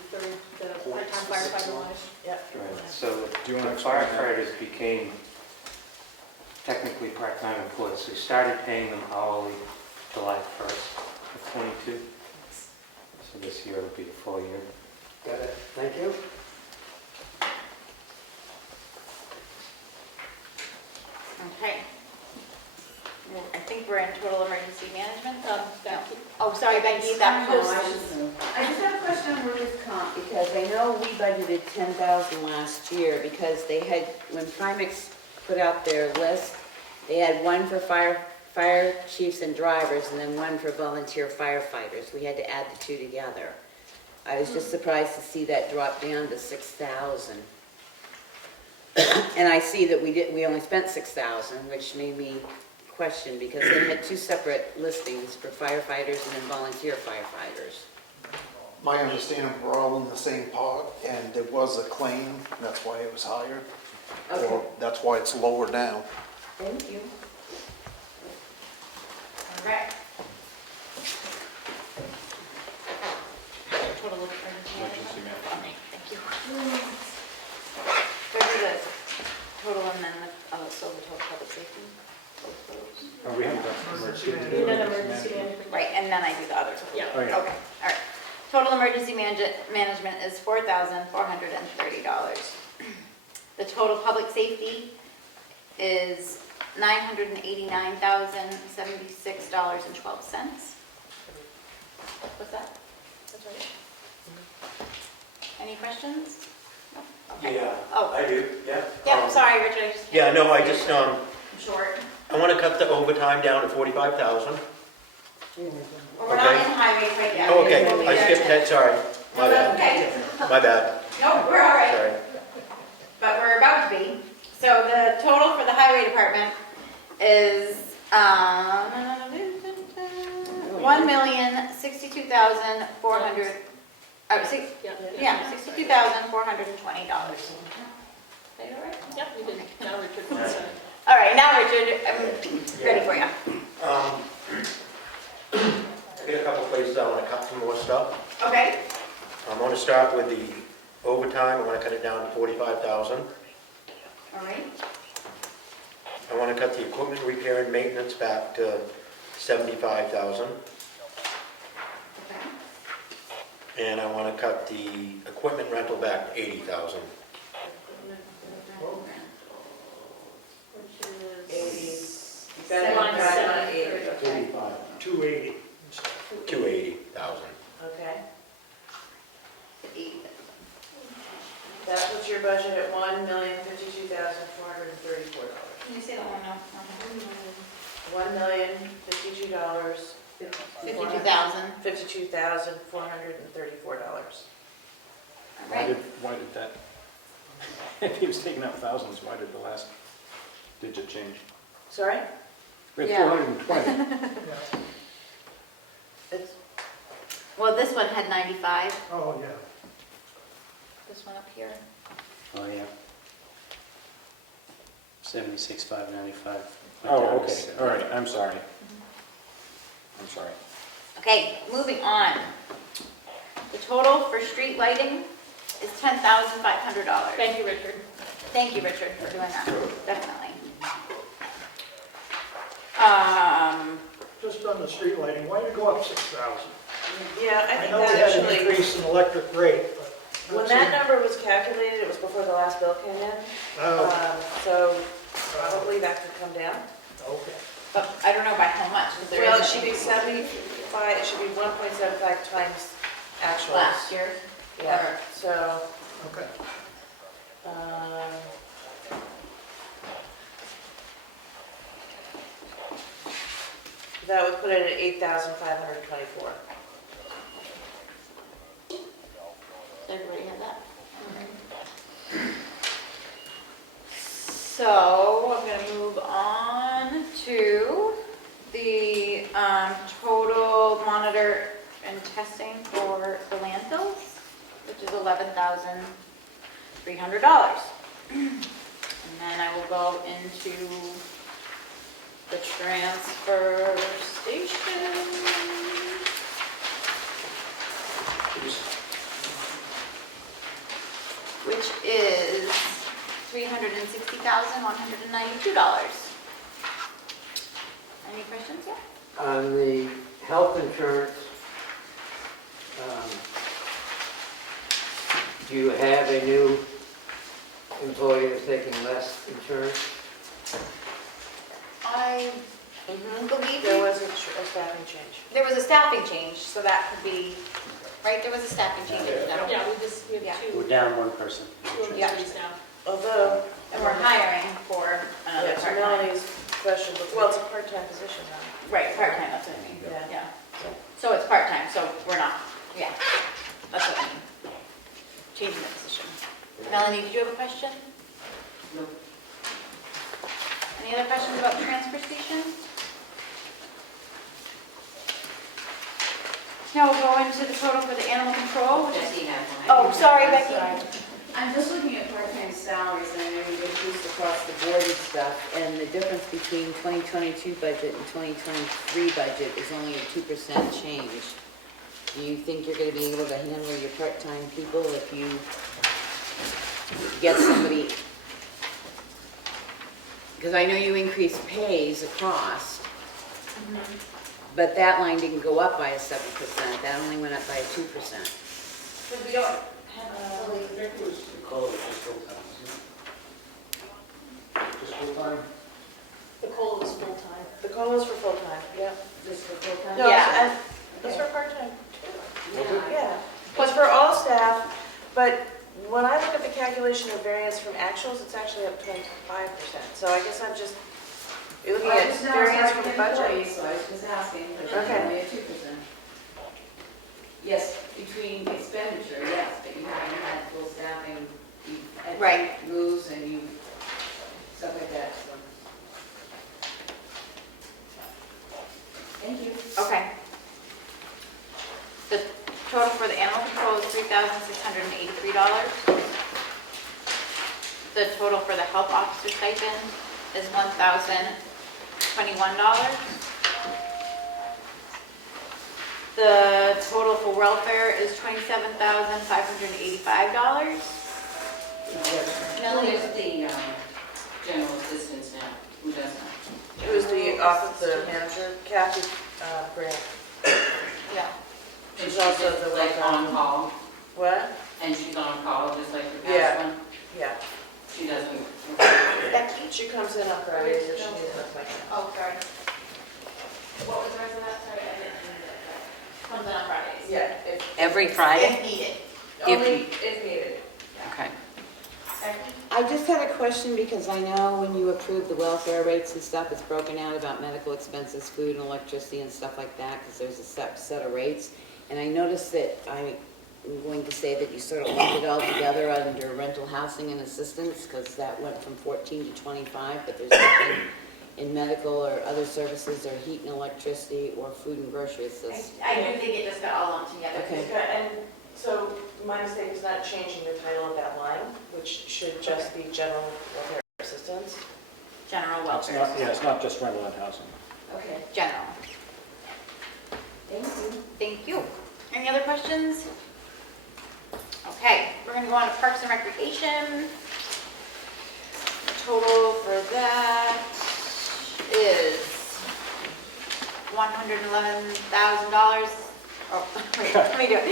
the part-time firefighter line. Yep. Right, so Do you the want to explain that? firefighters became technically part-time employees. We started paying them hourly July 1st of '22. So this year it'll be a full year. Got it, thank you. Okay. Well, I think we're in total emergency management. Becky. Oh, sorry, Becky, that No, post. I just have a question on workers' comp, because I know we budgeted 10,000 last year, because they had, when Primex put out their list, they had one for fire chiefs and drivers, and then one for volunteer firefighters. We had to add the 2 together. I was just surprised to see that drop down to 6,000. And I see that we only spent 6,000, which made me question, because they had 2 separate listings for firefighters and then volunteer firefighters. My understanding, we're all in the same pot, and there was a claim, and that's why it was higher. Okay. Or that's why it's lower down. Thank you. All right. Total emergency Emergency management. management. Okay, thank you. Go to the total and then so the total public safety. Both those. We haven't done emergency. You done emergency management? Right, and then I do the other. Yeah. Oh, yeah. Okay, all right. Total emergency management is $4,430. The total public safety is $989,076.12. What's that? That's right. Any questions? No? Okay. Yeah, Oh, I do, yeah. yeah, sorry, Richard, I just. Yeah, no, I just, I'm short. I want to cut the overtime down to 45,000. Well, we're not in highways right now. Oh, okay, We'll be I there skipped in a that, sorry, my minute. No, bad, that's okay. my bad, No, we're all right. sorry. But we're about to be. So the total for the highway department is, $1,062,400, yeah, $62,420. Is that all right? Yep, you did. Now Richard wants to. All right, now Richard, I'm ready for you. I got a couple places I want to cut some more stuff. Okay. I'm going to start with the overtime. I want to cut it down to 45,000. All right. I want to cut the equipment repair and maintenance back to 75,000. Okay. And I want to cut the equipment rental back to 80,000. Which is 80. 280. 280,000. Okay. 80. That puts your budget at $1,052,434. Can you say that one now? $1,052,434. All right. Why did that, if he was taking out thousands, why did the last digit change? Sorry? We had Yeah. 420. It's, Well, this one had 95. Oh, yeah. This one up here. Oh, yeah. 76,595. Oh, okay, all right, I'm sorry. I'm sorry. Okay, moving on. The total for street lighting is $10,500. Thank you, Richard. Thank you, Richard, for doing that, definitely. Just on the street lighting, why did it go up 6,000? yeah, I I think know we that had an actually, increase in electric rate, but. when that number was calculated, it was before the last bill came in. Oh, So probably that could come down. okay. But I don't know by how much, because there Well, it isn't should be any 75, it should be 1.75 times actuals. last year. Yeah, so, Okay. that would put it at 8,524. Does everybody have that? So I'm going to move on to the total monitor and testing for the landfills, which is $11,300. And then I will go into the transfer station, which is $360,192. Any questions yet? On the health insurance, do you have a new employee that's taking less insurance? I believe There was a staffing change. there was a staffing change, so that could be, right, there was a staffing change. Yeah, we have Yeah. We're down one person. two Yeah. employees now. Although, And we're hiring for another yeah, to part-time. Melanie's question, well, it's a part-time position now. Right, part-time, that's what I mean. Yeah. Yeah. So it's part-time, so we're not, yeah, that's what I mean. Changing the position. Melanie, did you have a question? No. Any other questions about the transfer station? Now we'll go into the total for the animal control, which is... Jesse has one. Oh, sorry, Becky. I'm just looking at part-time salaries, and I know you increased across the board and stuff, and the difference between 2022 budget and 2023 budget is only a 2% change. Do you think you're gonna be able to handle your part-time people if you get somebody? Because I know you increased pays across, but that line didn't go up by a 7%, that only went up by a 2%. Because we don't have fully... Just full-time? The COLA was full-time. The COLA's for full-time, yeah. Just for full-time? No, Yeah. and it's for part-time. Yeah. Yeah, it's for all staff, but when I look at the calculation of variance from actuals, it's actually up 25%. So I guess I'm just, you're looking at variance from budget. So I was just asking, but it's Okay. only a 2%. Yes, between expenditure, yes, but you haven't had full staffing, you had Right. moves and you, stuff like that, so. Thank you. Okay. The total for the animal control is $3,683. The total for the health officer stipend is $1,021. The total for welfare is $27,585. Who is the general assistance now? Who does that? It was the office, the manager, Kathy Grant. Yeah. And She's also the like on call, What? and she's on call just like the Yeah. past one? Yeah. She doesn't. Becky? She comes in on Fridays if she needs an appointment. Oh, sorry. What was the rest of that? Sorry, I didn't hear that. Comes in on Fridays. Yeah. Every Friday? If needed. Only if needed. Okay. Becky? I just had a question because I know when you approve the welfare rates and stuff, it's broken out about medical expenses, food and electricity and stuff like that, because there's a set of rates. And I noticed that I'm going to say that you sort of lumped it all together under rental housing and assistance, because that went from 14 to 25, but there's nothing in medical or other services or heat and electricity or food and grocery assistance. I do think it just got all lumped together. Okay. And so my mistake is not changing the title of that line, which should just be general welfare assistance. General It's welfare. not, yeah, it's not just rental and housing. Okay. General. Thank you. Thank you. Any other questions? Okay, we're gonna go on to Parks and Recreation. The total for that is $111,000. Oh, wait, let me do it.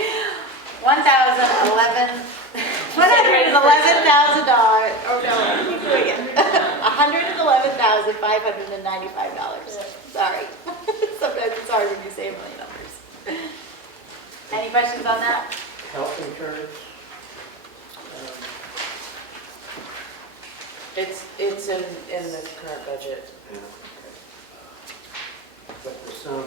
$111,000. Oh no, keep doing it. $111,595. Sorry. Sometimes it's hard when you say a million numbers. Any questions on that? Health insurance, It's in the current budget. but the sum,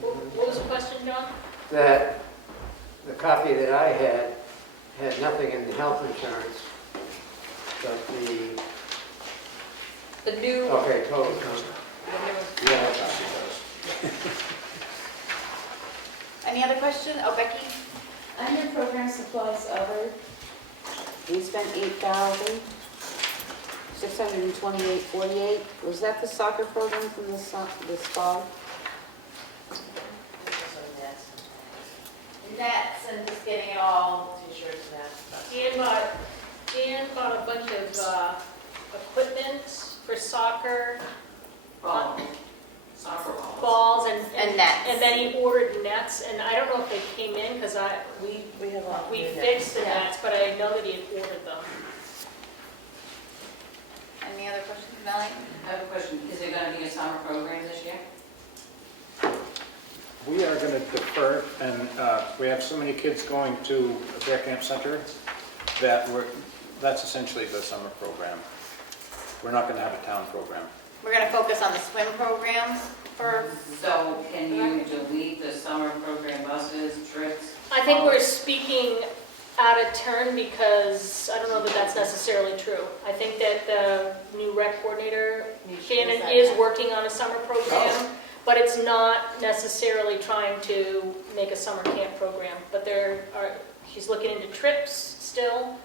What was the question, John? that the copy that I had nothing in the health insurance, but The new. okay, total sum. Yeah, that copy does. Any other question? Oh, Becky? Under program supplies other, we spent $8,628.48. Was that the soccer program from this fall? Nets and just getting it all. T-shirts and that. Dan bought a bunch of equipment for soccer, Soccer balls. balls And nets. And then he ordered nets, and I don't know if they came in, because We have a lot. we fixed the nets, but I know that he had ordered them. Any other questions, Melanie? I have a question. Is there going to be a summer program this year? We are going to defer, and we have so many kids going to Bear Camp Center that that's essentially the summer program. We're not going to have a town program. We're gonna focus on the swim programs for, So can you delete the summer program buses, trips? I think we're speaking out of turn, because I don't know that that's necessarily true. I think that the new rec coordinator, Shannon, is working on a summer program, but it's not necessarily trying to make a summer camp program. But he's looking into trips still.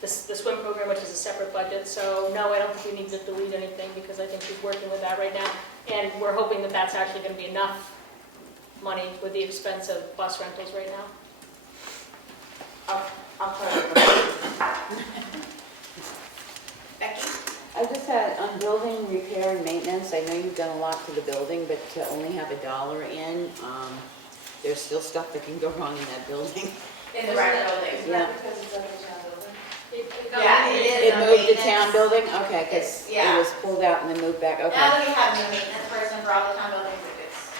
The swim program, which is a separate budget, so no, I don't think we need to delete anything, because I think she's working with that right now. And we're hoping that that's actually going to be enough money with the expense of bus rentals right now. I'll try to. Becky? I just had, on building repair and maintenance, I know you've done a lot to the building, but to only have $1 in, there's still stuff that can go wrong in that building. In the rec building. Yeah. Because it's like a town building? Yeah, it is. It moved to town building? Okay, because Yeah. it was pulled out and then moved back, Now okay. that we have new maintenance person for all the town buildings, it's,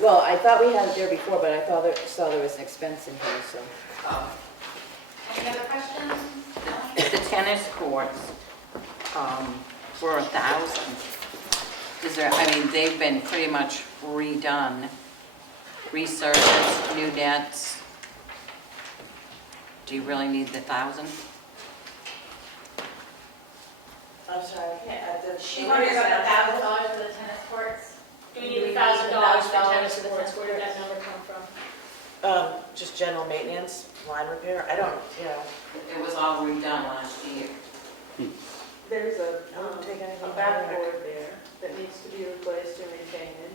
Well, I thought we had it there before, but I saw there was an expense in here, so. any other questions? The tennis courts, for 1,000. Is there, I mean, they've been pretty much redone, resurfaced, new nets. Do you really need the 1,000? I'm sorry, I can't. She wondered about $1,000 for the tennis courts. Do we need $1,000 for tennis courts? Where did that number come from? Just general maintenance, line repair, I don't, It was all redone last year. There's a backboard there that needs to be replaced and repainted.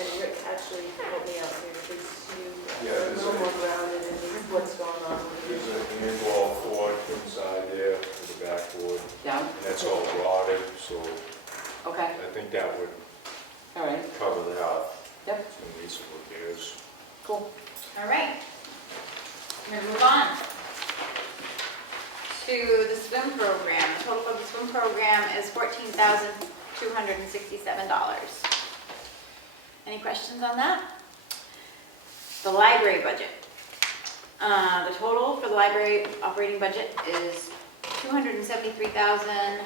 And Rick actually helped me out here because you are a little more grounded in what's going on with There's it. a handball court inside there with the backboard, Yeah, and that's all rotted, so okay, I think that would all right, cover that. Yep. It's gonna need some repairs. cool. All right. We're gonna move on to the swim program. The total for the swim program is $14,267. Any questions on that? The library budget. The total for the library operating budget is $273,011.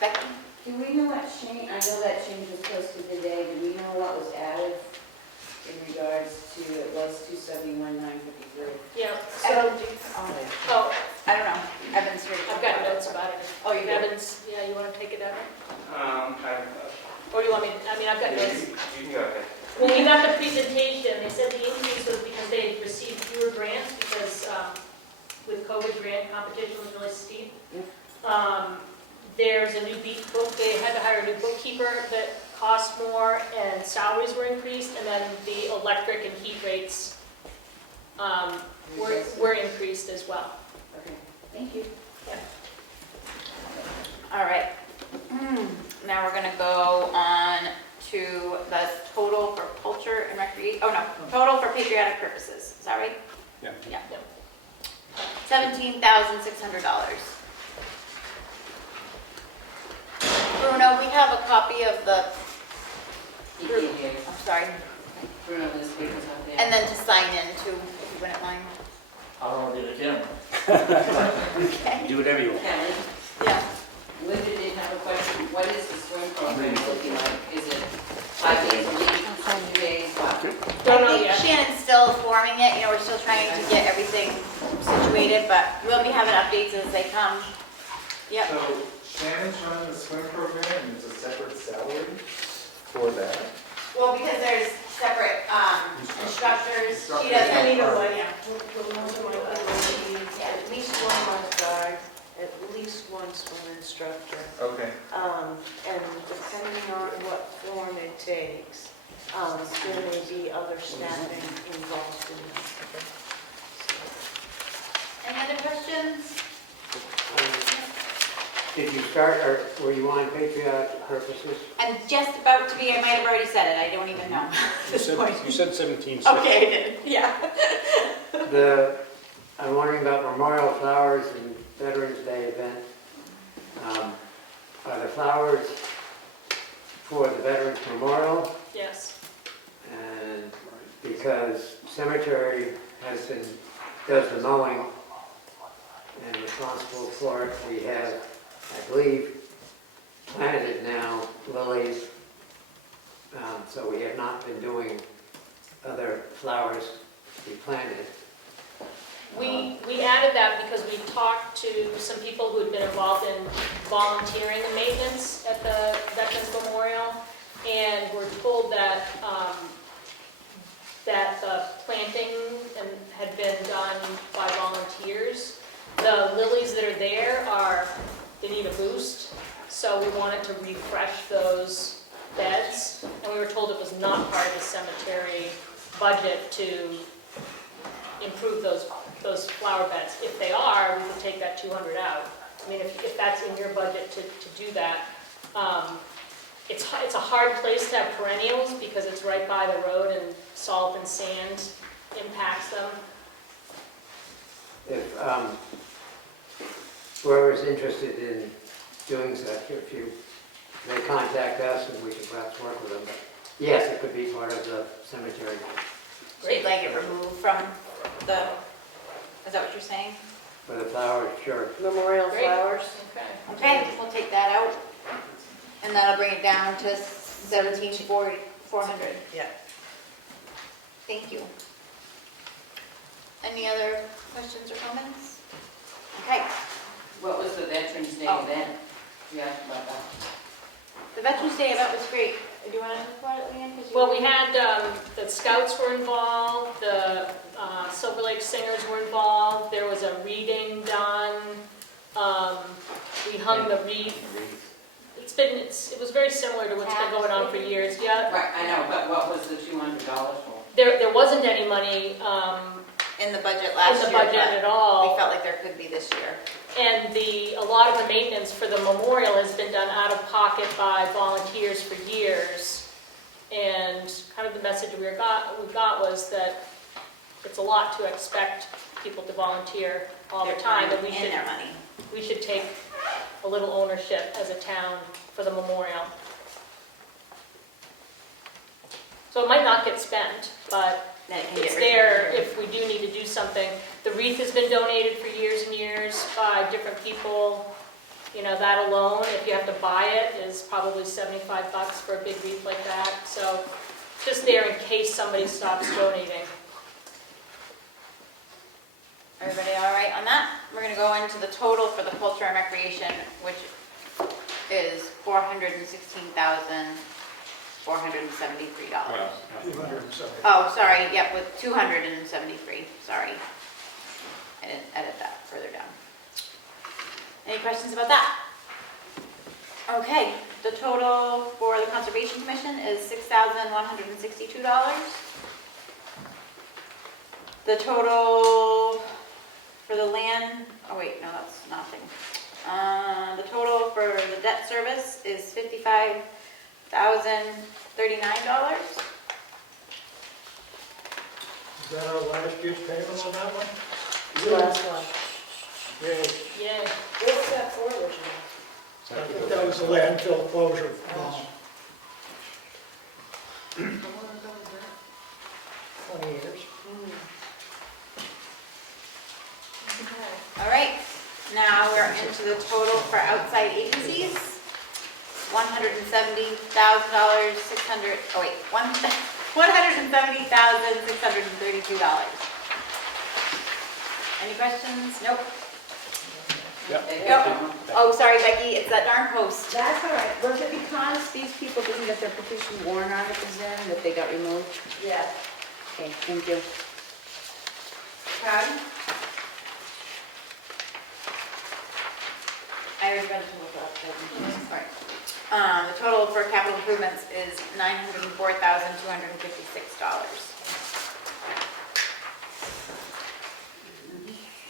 Becky? Do we know what change, I know that change was posted today, do we know what was added in regards to, it was 271,953? Yeah, So, oh, I don't know. Evan's here. I've got notes about it. Oh, you do? Evans, yeah, you want to take it, Evan? I Or do you want me, I mean, I've got notes. You can go ahead. When we got the presentation, they said the increase was because they had received fewer grants because with COVID, grant competition was really steep. There's a new book, they had to hire a new bookkeeper that cost more and salaries were increased, and then the electric and heat rates were increased as well. Okay, thank you. All right. Now we're gonna go on to the total for culture and recreation, oh no, total for patriotic purposes, is that right? Yeah. Yeah. $17,600. Bruno, we have a copy of the, You can hear. I'm sorry, Bruno, this papers out there. and then to sign in too, if you wouldn't mind. I don't want to get a camera. Okay. Do whatever you want. Kelly, Yeah. Linda did have a question. What is the swim program looking like? Is it 5 days a week, 2 days, what? Don't know I think yet. Shannon's still forming it, you know, we're still trying to get everything situated, but we'll be having updates as they come. Yep. So Shannon's running the swim program and it's a separate salary for that? Well, because there's separate instructors, she I doesn't need need a a, light. yeah. At least one lifeguard, at least one swim instructor. Okay. And depending on what form it takes, there may be other staffing involved in that. Any other questions? Did you start, or were you on patriotic purposes? I'm just about to be, I might have already said it, I don't even know at this point. You said 17. Okay, I did, yeah. I'm wondering about Memorial Flowers and Veterans Day event. Are the flowers for the Veterans Memorial? Yes. And because cemetery does the mowing and responsible for it, we have, I believe, planted now lilies. So we have not been doing other flowers to be planted. We added that because we talked to some people who had been involved in volunteering and maintenance at the Veterans Memorial, and were told that that the planting had been done by volunteers. The lilies that are there they need a boost, so we wanted to refresh those beds, and we were told it was not part of the cemetery budget to improve those flower beds. If they are, we could take that 200 out. I mean, if that's in your budget to do that. It's a hard place to have perennials because it's right by the road and salt and sand impacts them. If whoever's interested in doing such, if you may contact us and we can perhaps work with them. But yes, it could be part of the cemetery. So you'd like it removed from the, is that what you're saying? For the flowers, sure. Memorial Great. flowers. Okay, we'll take that out, and that'll bring it down to 17,400. Yeah. Thank you. Any other questions or comments? Okay, What was the Veterans Day Oh. event? You asked about that. the Veterans Day event was great. Do you want to talk about it, Leanne? 'Cause you Well, were- we had, the Scouts were involved, the Silver Lake Singers were involved, there was a reading done. We hung the wreath. It was very similar to what's been going on for years, yeah. Right, I know, but what was the $200 for? There wasn't any money In the budget last year. in the budget but at all. We felt like there could be this year. And a lot of the maintenance for the memorial has been done out of pocket by volunteers for years. And kind of the message we got was that it's a lot to expect people to volunteer all the time. And their money. we should take a little ownership as a town for the memorial. So it might not get spent, but Then it can get it's written there in. if we do need to do something. The wreath has been donated for years and years by different people. You know, that alone, if you have to buy it, is probably $75 for a big wreath like that. So just there in case somebody stops donating. Everybody all right on that? We're going to go into the total for the culture and recreation, which is $416,473. Oh, sorry, yep, with 273, sorry. I didn't edit that further down. Any questions about that? Okay, the total for the Conservation Commission is $6,162. The total for the land, oh wait, no, that's nothing. The total for the debt service is $55,039. Is that our last year's payment on that one? The last one. Yeah. Yay. What was that for originally? I think that was the landfill closure. Oh. 20 years. All right, now we're into the total for outside agencies. $170,600, oh wait, $170,632. Any questions? Nope. Yep. Yep. Oh, sorry, Becky, it's that darn post. That's all right. Was it because these people didn't get their petition warrant articles in that they got removed? Yeah. Okay, thank you. Proud? I already read the total. Sorry. The total for capital improvements is $904,256.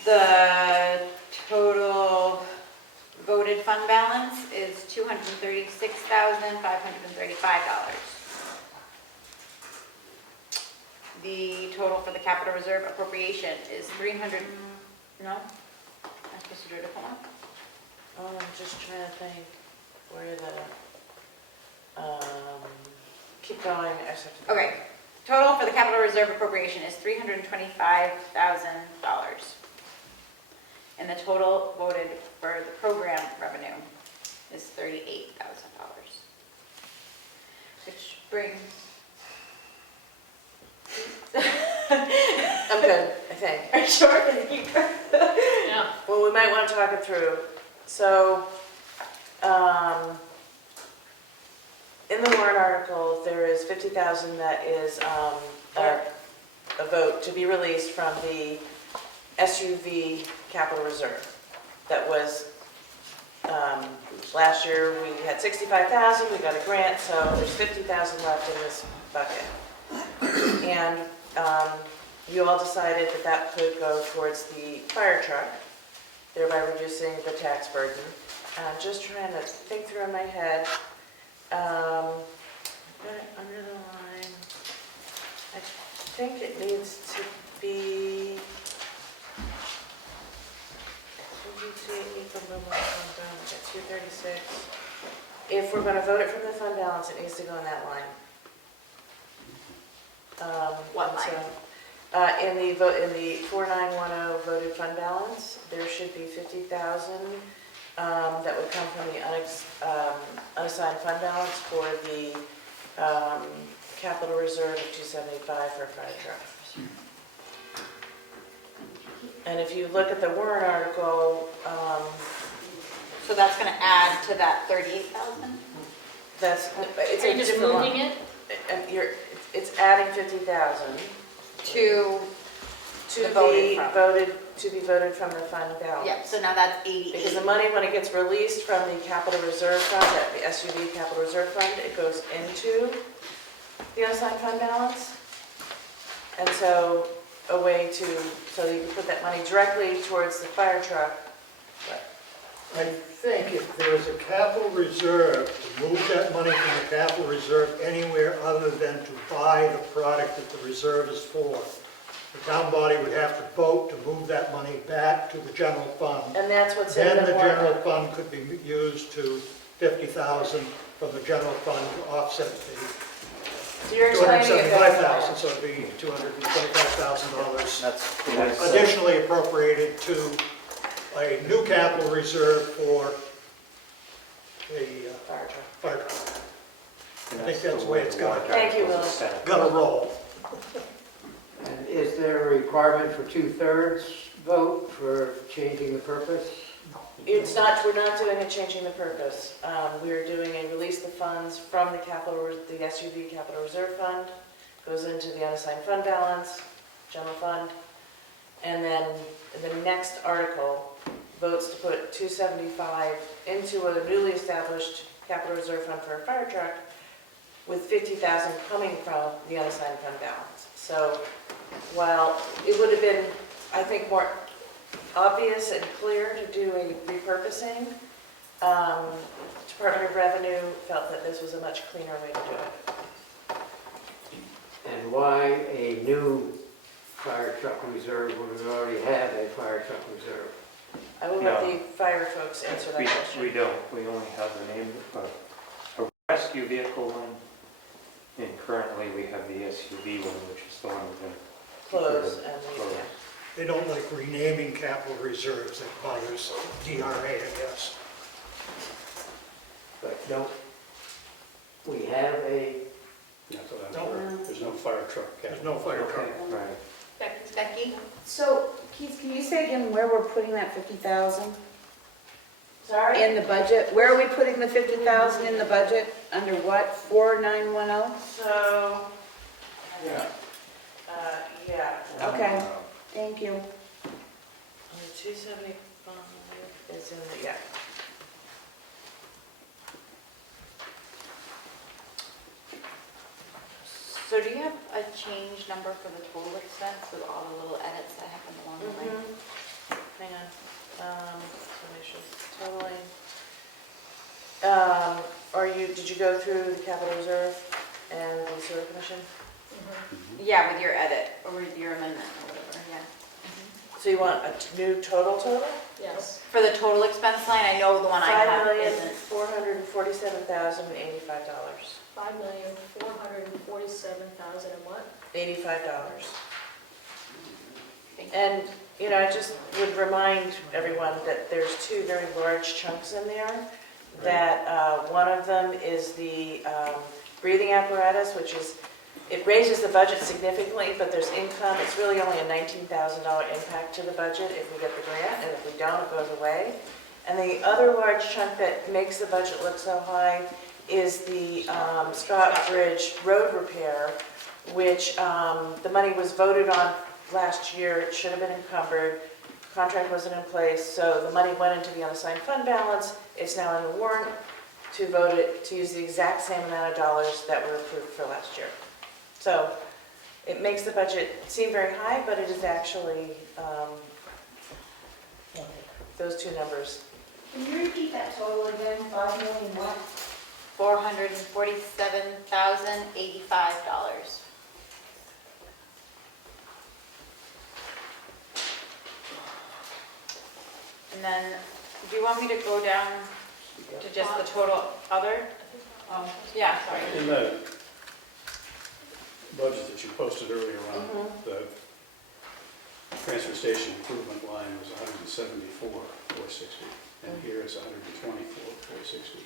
The total voted fund balance is $236,535. The total for the capital reserve appropriation is no? I'm supposed to do a different one? Oh, I'm just trying to think where keep going. I just have to- Okay, total for the capital reserve appropriation is $325,000. And the total voted for the program revenue is $38,000. Which brings... I'm good, I think. Are you sure? Can you keep track? Yeah. Well, we might want to talk it through. So, in the warrant article, there is $50,000 that is a vote to be released from the SUV capital reserve. That was, last year we had $65,000, we got a grant, so there's $50,000 left in this bucket. And you all decided that that could go towards the fire truck, thereby reducing the tax burden. And I'm just trying to think through in my head. Got it under the line. I think it needs to be. That's 236. If we're going to vote it from the fund balance, it needs to go in that line. What line? In the 4910 voted fund balance, there should be 50,000 that would come from the unassigned fund balance for the capital reserve of 275 for a fire truck. And if you look at the warrant article, So that's going to add to that 38,000? it's Are a you just different one. moving it? And it's adding 50,000 To to The be voted from. voted from the fund balance. Yep, so now that's Because the 88. money, when it gets released from the capital reserve fund, the SUV capital reserve fund, it goes into the unassigned fund balance. And so a way to, so you can put that money directly towards the fire truck. I think if there was a capital reserve, to move that money from the capital reserve anywhere other than to buy the product that the reserve is for, the town body would have to vote to move that money back to the general fund. And that's what's in Then the the warrant. general fund could be used to 50,000 from the general fund to offset So the you're explaining it better. 275,000, so it'd be $225,000 That's additionally appropriated to a new capital reserve for the Fire truck. fire truck. And I think that's the way it's gonna, Thank you, Will. gonna roll. And is there a requirement for 2/3 vote for changing the purpose? It's not, we're not doing a changing the purpose. We're doing a release the funds from the the SUV capital reserve fund, goes into the unassigned fund balance, general fund. And then the next article votes to put 275 into a newly established capital reserve fund for a fire truck with 50,000 coming from the unassigned fund balance. So while it would have been, I think, more obvious and clear to do a repurposing, Department of Revenue felt that this was a much cleaner way to do it. And why a new fire truck reserve when we already have a fire truck reserve? I will let No. the fire folks answer that question. We don't, we only have the name of a rescue vehicle one, and currently we have the SUV one, which is the one with the Close and close. leave, They don't like renaming capital reserves, that bothers DRA, I guess. But don't we have a, That's what I'm sure. There's no fire truck. There's no fire truck. Right. Becky? So, Keith, can you say again where we're putting that 50,000 Sorry? in the budget? Where are we putting the 50,000 in the budget? Under what? 4910? So, Yeah. yeah, Okay, thank you. 275 is in the, yeah. So do you have a change number for the total expense with all the little edits that happened along the way? Hang on, so make sure it's totaling. Did you go through the capital reserve and the sewer commission? Yeah, with your edit, or with your amendment, or whatever, yeah. So you want a new total? Yes. For the total expense line, I know the one I have isn't. $5,447,085. $5,447,000 and what? $85. And, I just would remind everyone that there's two very large chunks in there. That one of them is the breathing apparatus, which is, it raises the budget significantly, but there's income. It's really only a $19,000 impact to the budget if we get the grant, and if we don't, it goes away. And the other large chunk that makes the budget look so high is the Scott Bridge road repair, which the money was voted on last year. It should have been encumbered. Contract wasn't in place, so the money went into the unassigned fund balance. It's now in the warrant to vote it, to use the exact same amount of dollars that were approved for last year. So it makes the budget seem very high, but it is actually those two numbers. Can you repeat that total again? 5 million what? $447,085. And then, do you want me to go down to just the total other? Yeah, sorry. In the budget that you posted earlier on, the transfer station improvement line was 174,460, and here it's 124,460.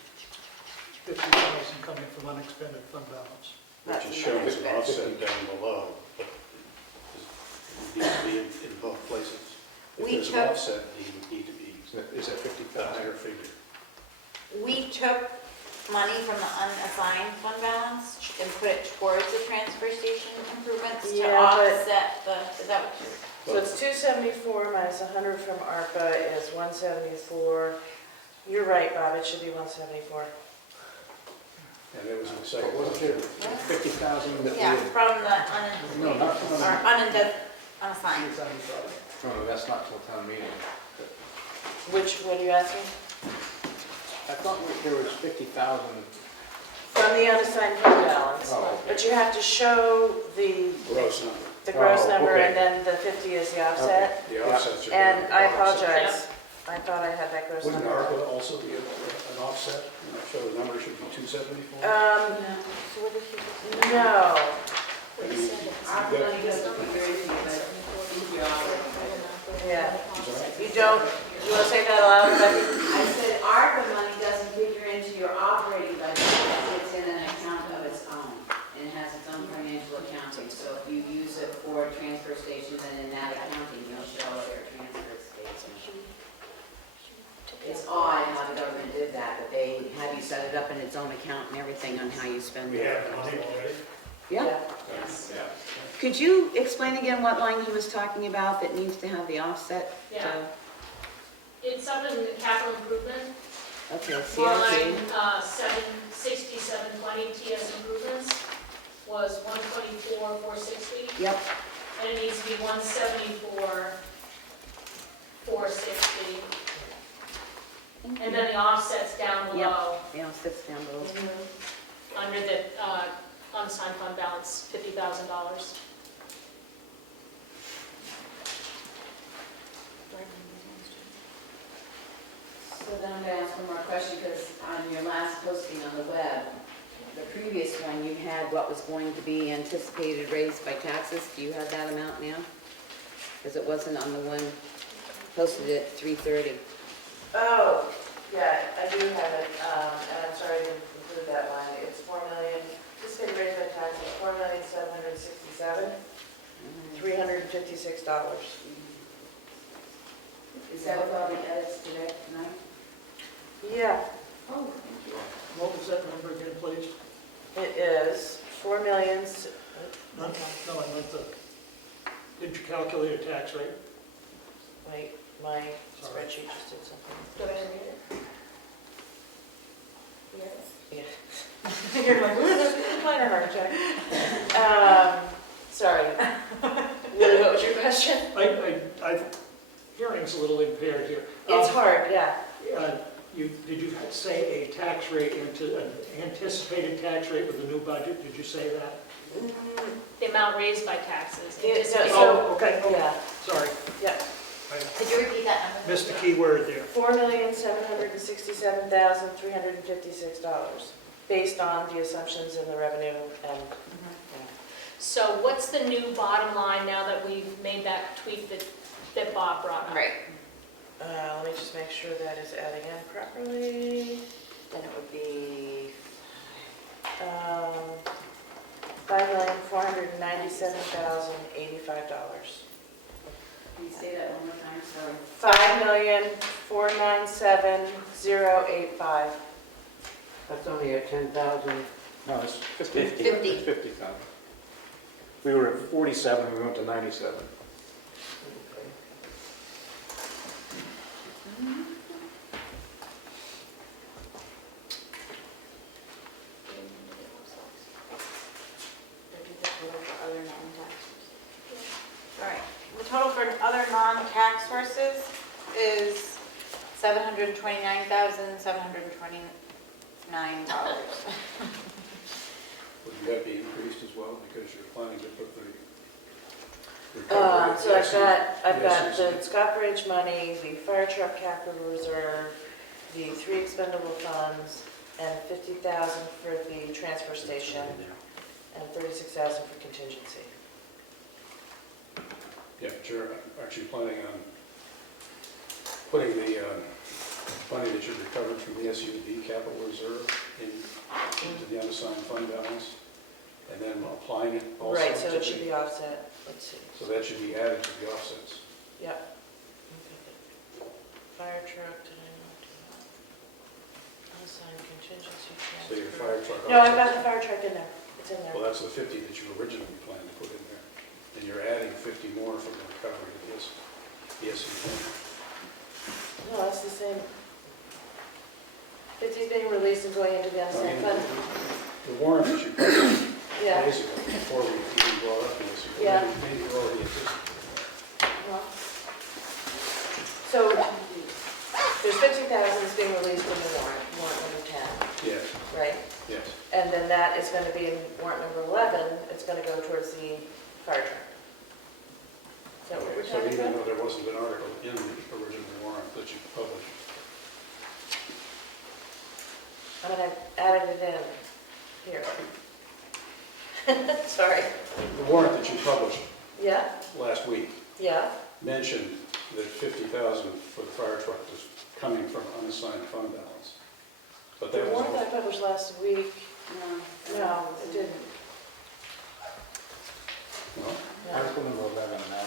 50,000 coming from unexpended fund balance. Which is shown as an offset down below, but it needs to be in both places. If We there's an took- offset, it would need to be, is that 50,000 higher figure? We took money from the unassigned fund balance and put it towards the transfer station improvements to Yeah, but- offset the, is that what you're? So it's 274 minus 100 from ARPA is 174. You're right, Bob, it should be 174. And there was a second, wasn't there 50,000 that we Yeah, had? from the No, not from unassigned. No, that's not till town meeting. What are you asking? I thought there was 50,000. From the unassigned fund balance. Oh, But you have to show the gross number. gross Oh, number, okay. and then the 50 is the offset. The offsets are. And I offset. apologize, I thought I had that gross Wouldn't number. ARPA also be an offset? So the number should be 274? No. Yeah. You don't, you want to say that aloud, Becky? I said ARPA money doesn't figure into your operating budget, it's in an account of its own, and has its own financial accounting. So if you use it for transfer stations, then in that accounting, you'll show it your transfer station. It's odd how the government did that, but they have you set it up in its own account and everything on how you spend it. We have the money already? Yeah. Could you explain again what line he was talking about that needs to have the offset? Yeah. It's up in the capital improvement. Okay, Line CIP. 76720 TS improvements was 124,460. Yep. And it needs to be 174,460. And then the offset's down below. The offset's down below. Under the unassigned fund balance, $50,000. So then I'm going to ask one more question, because on your last posting on the web, the previous one, you had what was going to be anticipated raised by taxes. Do you have that amount now? Because it wasn't on the one posted at 3:30. Oh, yeah, I do have it, and I'm sorry to include that line. It's 4 million, anticipated raised by taxes, $4,767,356. Is that with all the edits today, tonight? Yeah, Oh, thank you. What was that number again, please? it is 4 million. No, I meant the, did you calculate a tax rate? Wait, my Sorry. spreadsheet just did something. Do I read it? Yeah. You're like, minor heart attack. Sorry. Really, what was your question? Hearing's a little impaired here. It's hard, yeah. Did you say a tax rate, an anticipated tax rate with the new budget? Did you say that? The amount raised by taxes. Oh, okay, Yeah, sorry. yeah. Could you repeat that number? Missed the key word there. $4,767,356, based on the assumptions in the revenue and. So what's the new bottom line now that we've made that tweak that Bob brought up? Right. Let me just make sure that is adding in properly. Then it would be $5,497,085. Can you say that one more time? Sorry. $5,497,085. That's only at 10,000. No, it's 50. 50. It's 50,000. We were at 47, we went to 97. All right, the total for other non-tax sources is $729,729. Would that be increased as well, because you're planning to put the... So I've got the Scott Bridge money, the fire truck capital reserve, the 3 expendable funds, and 50,000 for the transfer station, and 36,000 for contingency. Yeah, but you're actually planning on putting the money that you recovered from the SUV capital reserve into the unassigned fund balance, and then applying it also. Right, so to it should be offset. Let's see. So that should be added to the offsets. Yep. Fire truck, did I Unassigned contingency So your transfer. fire truck. No, I've got the fire truck in there. It's in there. Well, that's the 50 that you originally planned to put in there. And you're adding 50 more for the recovery of this. Yes, you can. No, that's the same. 50's being released and going into the unassigned fund. The warrant that you published Yeah. days ago, before we even brought up this, Yeah. maybe you're already anticipating. So there's 50,000 that's being released in the warrant number 10, Yes, right? yes. And then that is going to be in warrant number 11, it's going to go towards the fire truck. Is that what we're So talking even about? though there wasn't an article in the original warrant that you published, I mean, I've added it in here. Sorry. the warrant that you published Yeah, last week yeah. mentioned that 50,000 for the fire truck was coming from unassigned fund balance. But The that was, warrant I published last week, no, it didn't. no? No. Article number 11 now,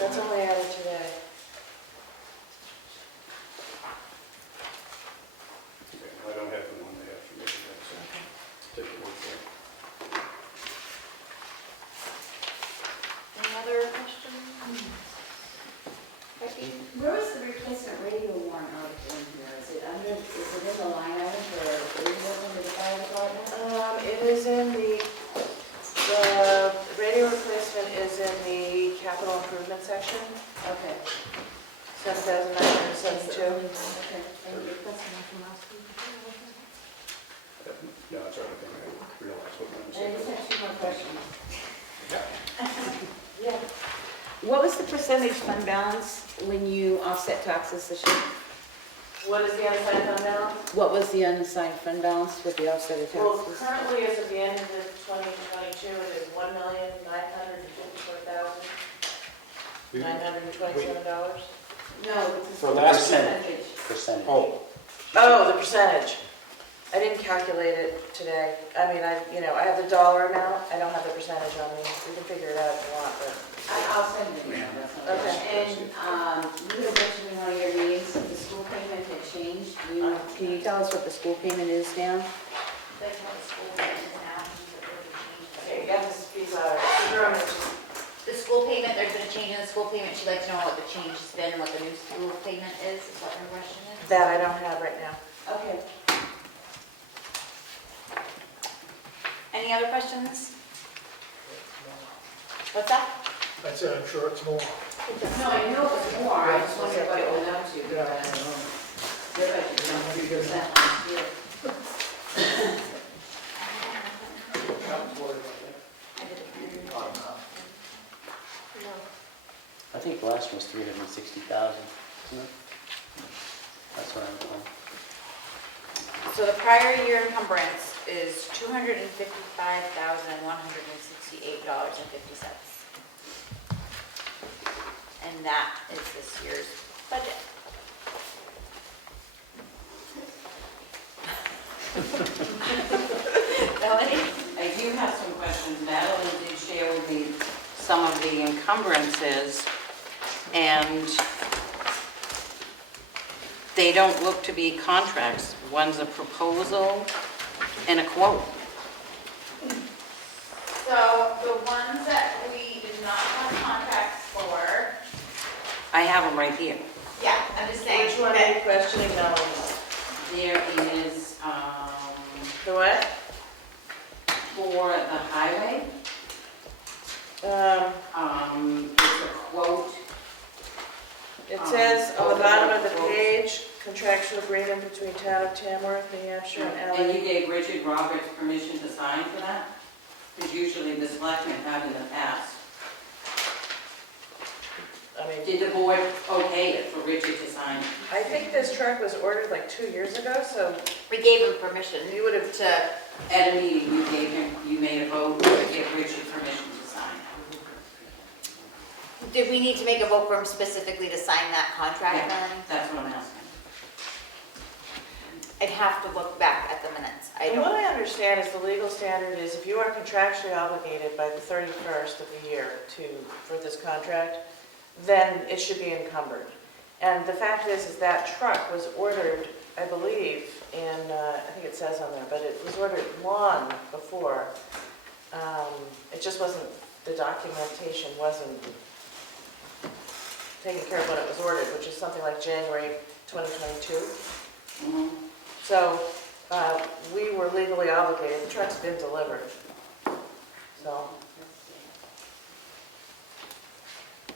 That's only added today. Okay, I don't have the one they have for me, so take your word for it. Any other questions? Becky? Where was the replacement radio warrant article in here? Is it in the line item for radio under the fire department? It is in the radio replacement is in the capital improvement section, Okay. 7,972. Okay, thank you. That's enough from last week. No, it's all right, I think I realized what I'm I saying. just have two more questions. Yeah. What was the percentage fund balance when you offset taxes this year? What is the unassigned fund balance? What was the unassigned fund balance with the offset of Well, taxes? currently, as of the end of the 2022, it is $1,954,927. No, For last percentage. Oh, the percentage. I didn't calculate it today. I mean, I have the dollar amount, I don't have the percentage on me. We can figure it out if you want, but. I'll send you an email, that's not. Okay. And you had mentioned in one of your meetings that the school payment had changed. Can you tell us what the school payment is now? That's how the school payment is now. Okay, you got to speak louder. The school payment, there's been a change in the school payment. She'd like to know what the change has been and what the new school payment is what her question is. That I don't have right now. Okay. Any other questions? What's that? I said, I'm sure it's more. No, I know it was more, I just wondered what it went up to. Your budget was 100% last year. I think the last one was 360,000, isn't it? That's what I'm told. So the prior year encumbrance is $255,168.50. And that is this year's budget. Melanie? I do have some questions. Madeline did share with me some of the encumbrances, and they don't look to be contracts. One's a proposal and a quote. So the ones that we do not have contracts for, I have them right here. yeah, I'm just saying. Which one are you questioning, Melanie? There is, The what? for the highway, it's a quote. It says on the bottom of the page, contractual agreement between Town of Tamworth, New Hampshire and And you LA. gave Richard Roberts permission to sign for that? Because usually the selectmen have in the past. I mean, Did the board okay it for Richard to sign? I think this truck was ordered like 2 years ago, so We gave him permission you would have to, At a meeting, you gave him, you made a vote to give Richard permission to sign. did we need to make a vote for him specifically to sign that contract, Yeah. Melanie? That's what I'm asking. I'd have to look back at the minutes. I And what don't, I understand is the legal standard is if you are contractually obligated by the 31st of the year for this contract, then it should be encumbered. And the fact is that truck was ordered I believe, and I think it says on there, but it was ordered long before. It just wasn't, the documentation wasn't taken care of when it was ordered, which is something like January 2022. So we were legally obligated, the truck's been delivered. So.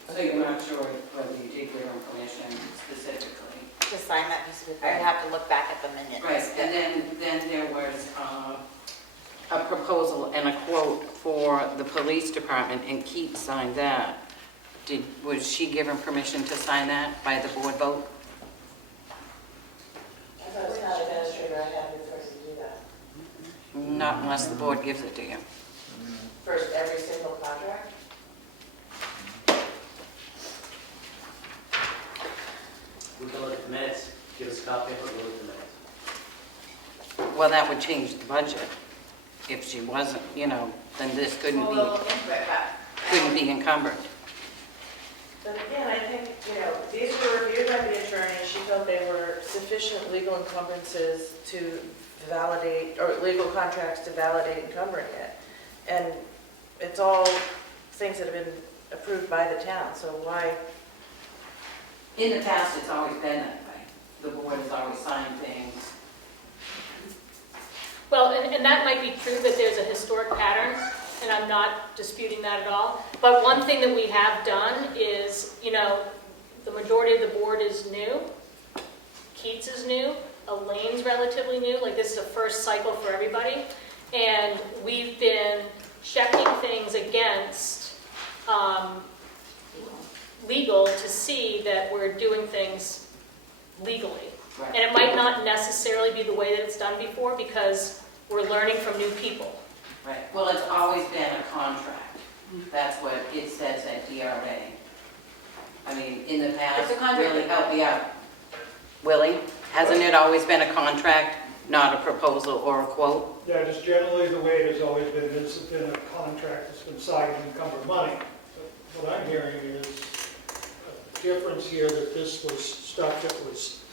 So you're not sure whether you did give them permission specifically? To sign that piece of paper, I'd have to look back at the minutes. Right, and then there was a proposal and a quote for the police department, and Keith signed that. Was she given permission to sign that by the board vote? I thought as town administrator, I had the authority to do that. Not unless the board gives it to you. First, every single contract? We can look at the minutes, give us a copy of it, we'll look at the minutes. Well, that would change the budget. If she wasn't, then this couldn't Well, be, we'll look into it, but couldn't be encumbered. But again, I think, these were reviewed by the attorney. She felt they were sufficient legal encumbrances to validate, or legal contracts to validate encumbering it. And it's all things that have been approved by the town, so why? In the past, it's always been that way. The board has always signed things. Well, and that might be true that there's a historic pattern, and I'm not disputing that at all. But one thing that we have done is, the majority of the board is new. Keats is new. Elaine's relatively new. Like, this is a first cycle for everybody. And we've been checking things against legal to see that we're doing things legally. Right. And it might not necessarily be the way that it's done before because we're learning from new people. Right. Well, it's always been a contract. That's what it says at DRA. I mean, in the past, It's a contract. Willie, help me out. Willie, hasn't it always been a contract, not a proposal or a quote? Yeah, just generally the way it has always been, it's been a contract that's been signed to encumber money. But what I'm hearing is a difference here, that this was stuff that was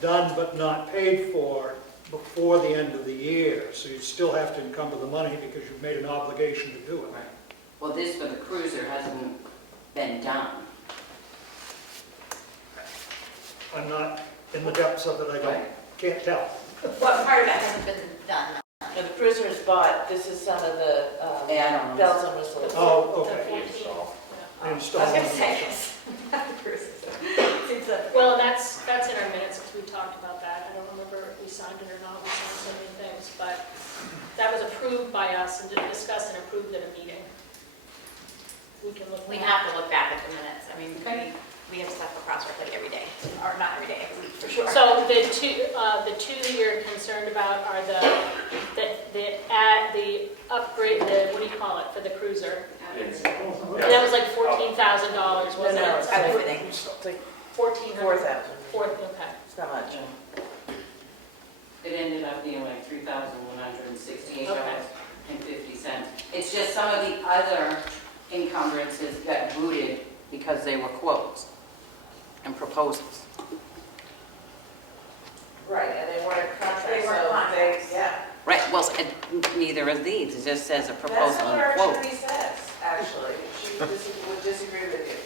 done but not paid for before the end of the year. So you still have to encumber the money because you've made an obligation to do it. Right. Well, this for the cruiser hasn't been done. I'm not in the depths of it, can't tell. what part of that hasn't been done? The cruiser is bought, this is some of the Add-ons. bells and whistles. Oh, okay. I was Install. gonna say, Well, and that's in our minutes because we talked about that. I don't remember if we signed it or not. We signed so many things, but that was approved by us and discussed and approved at a meeting. We can look. We have to look back at the minutes. I mean, we have stuff across our plate every day, or not every day, every week for sure. So the two that you're concerned about are the upgrade, what do you call it, for the cruiser? That was like $14,000, wasn't it? Everything. It's like 14,000. 4,000. Okay. It's not much. It ended up being like $3,168.50. It's just some of the other encumbrances got booted because they were quotes and proposals. Right, and they weren't contracts. They weren't contracts. Yeah. Right, well, neither of these, it just says a proposal That's what and our a quote. attorney says, actually. She would disagree with you.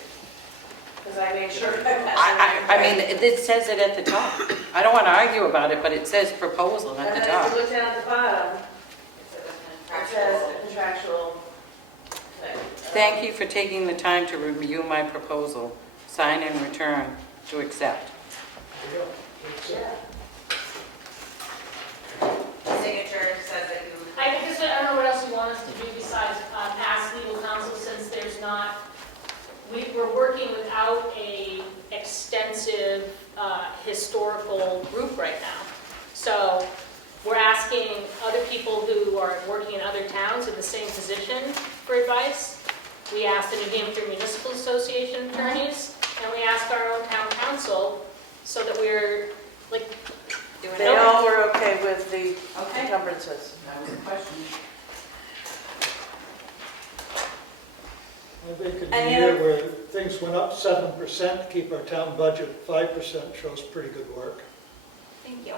Because I made sure. I mean, it says it at the top. I don't want to argue about it, but it says proposal at the And then if top. you look down at the bottom, it says Contractual. contractual thing. Thank you for taking the time to review my proposal. Sign and return to accept. There you go. It's, Yeah. Signature says that you. I guess I don't know what else you want us to do besides ask legal counsel since there's not, we're working without a extensive historical group right now. So we're asking other people who are working in other towns in the same position for advice. We asked the New Hampshire Municipal Association attorneys, and we asked our own town council so that we're like doing They all were okay with the encumbrances. That was the question. I think in a Any year other- where things went up 7% to keep our town budget at 5% shows pretty good work. Thank you.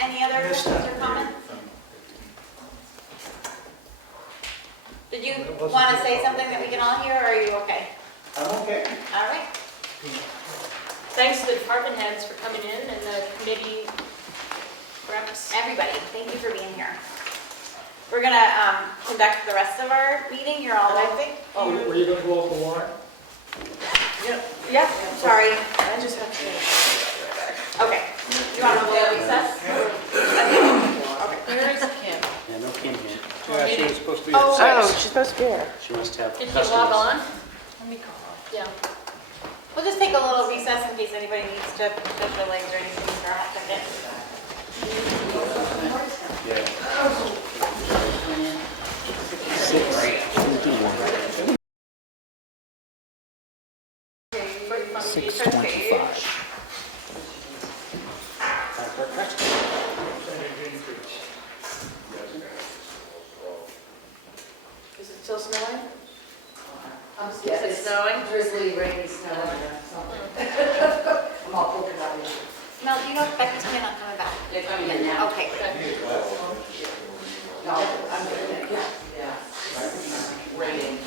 Any other questions or comments? Did you want to say something that we can all hear, or are you okay? I'm okay. All right. Thanks to the department heads for coming in and the committee reps. Everybody, thank you for being here. We're going to conduct the rest of our meeting. You're all leaving. Oh, were you gonna go over the warrant? Yeah, sorry. I just have to finish. Okay. You want to go to recess? Where is Kim? Yeah, no Kim here. Yeah, she was supposed to be. Oh, Oh, she's supposed to be here. She must have Did you customers. log on? Let me call her. Yeah. We'll just take a little recess in case anybody needs to stretch their legs or anything for a hot second. Is it still snowing? Yes, Is it snowing? drizzly, rainy, snow, something. I'm all polka dotted. Mel, do you know if Becky's planning on coming back? They're coming in now. Okay, good. No, I'm good, yeah. Raining.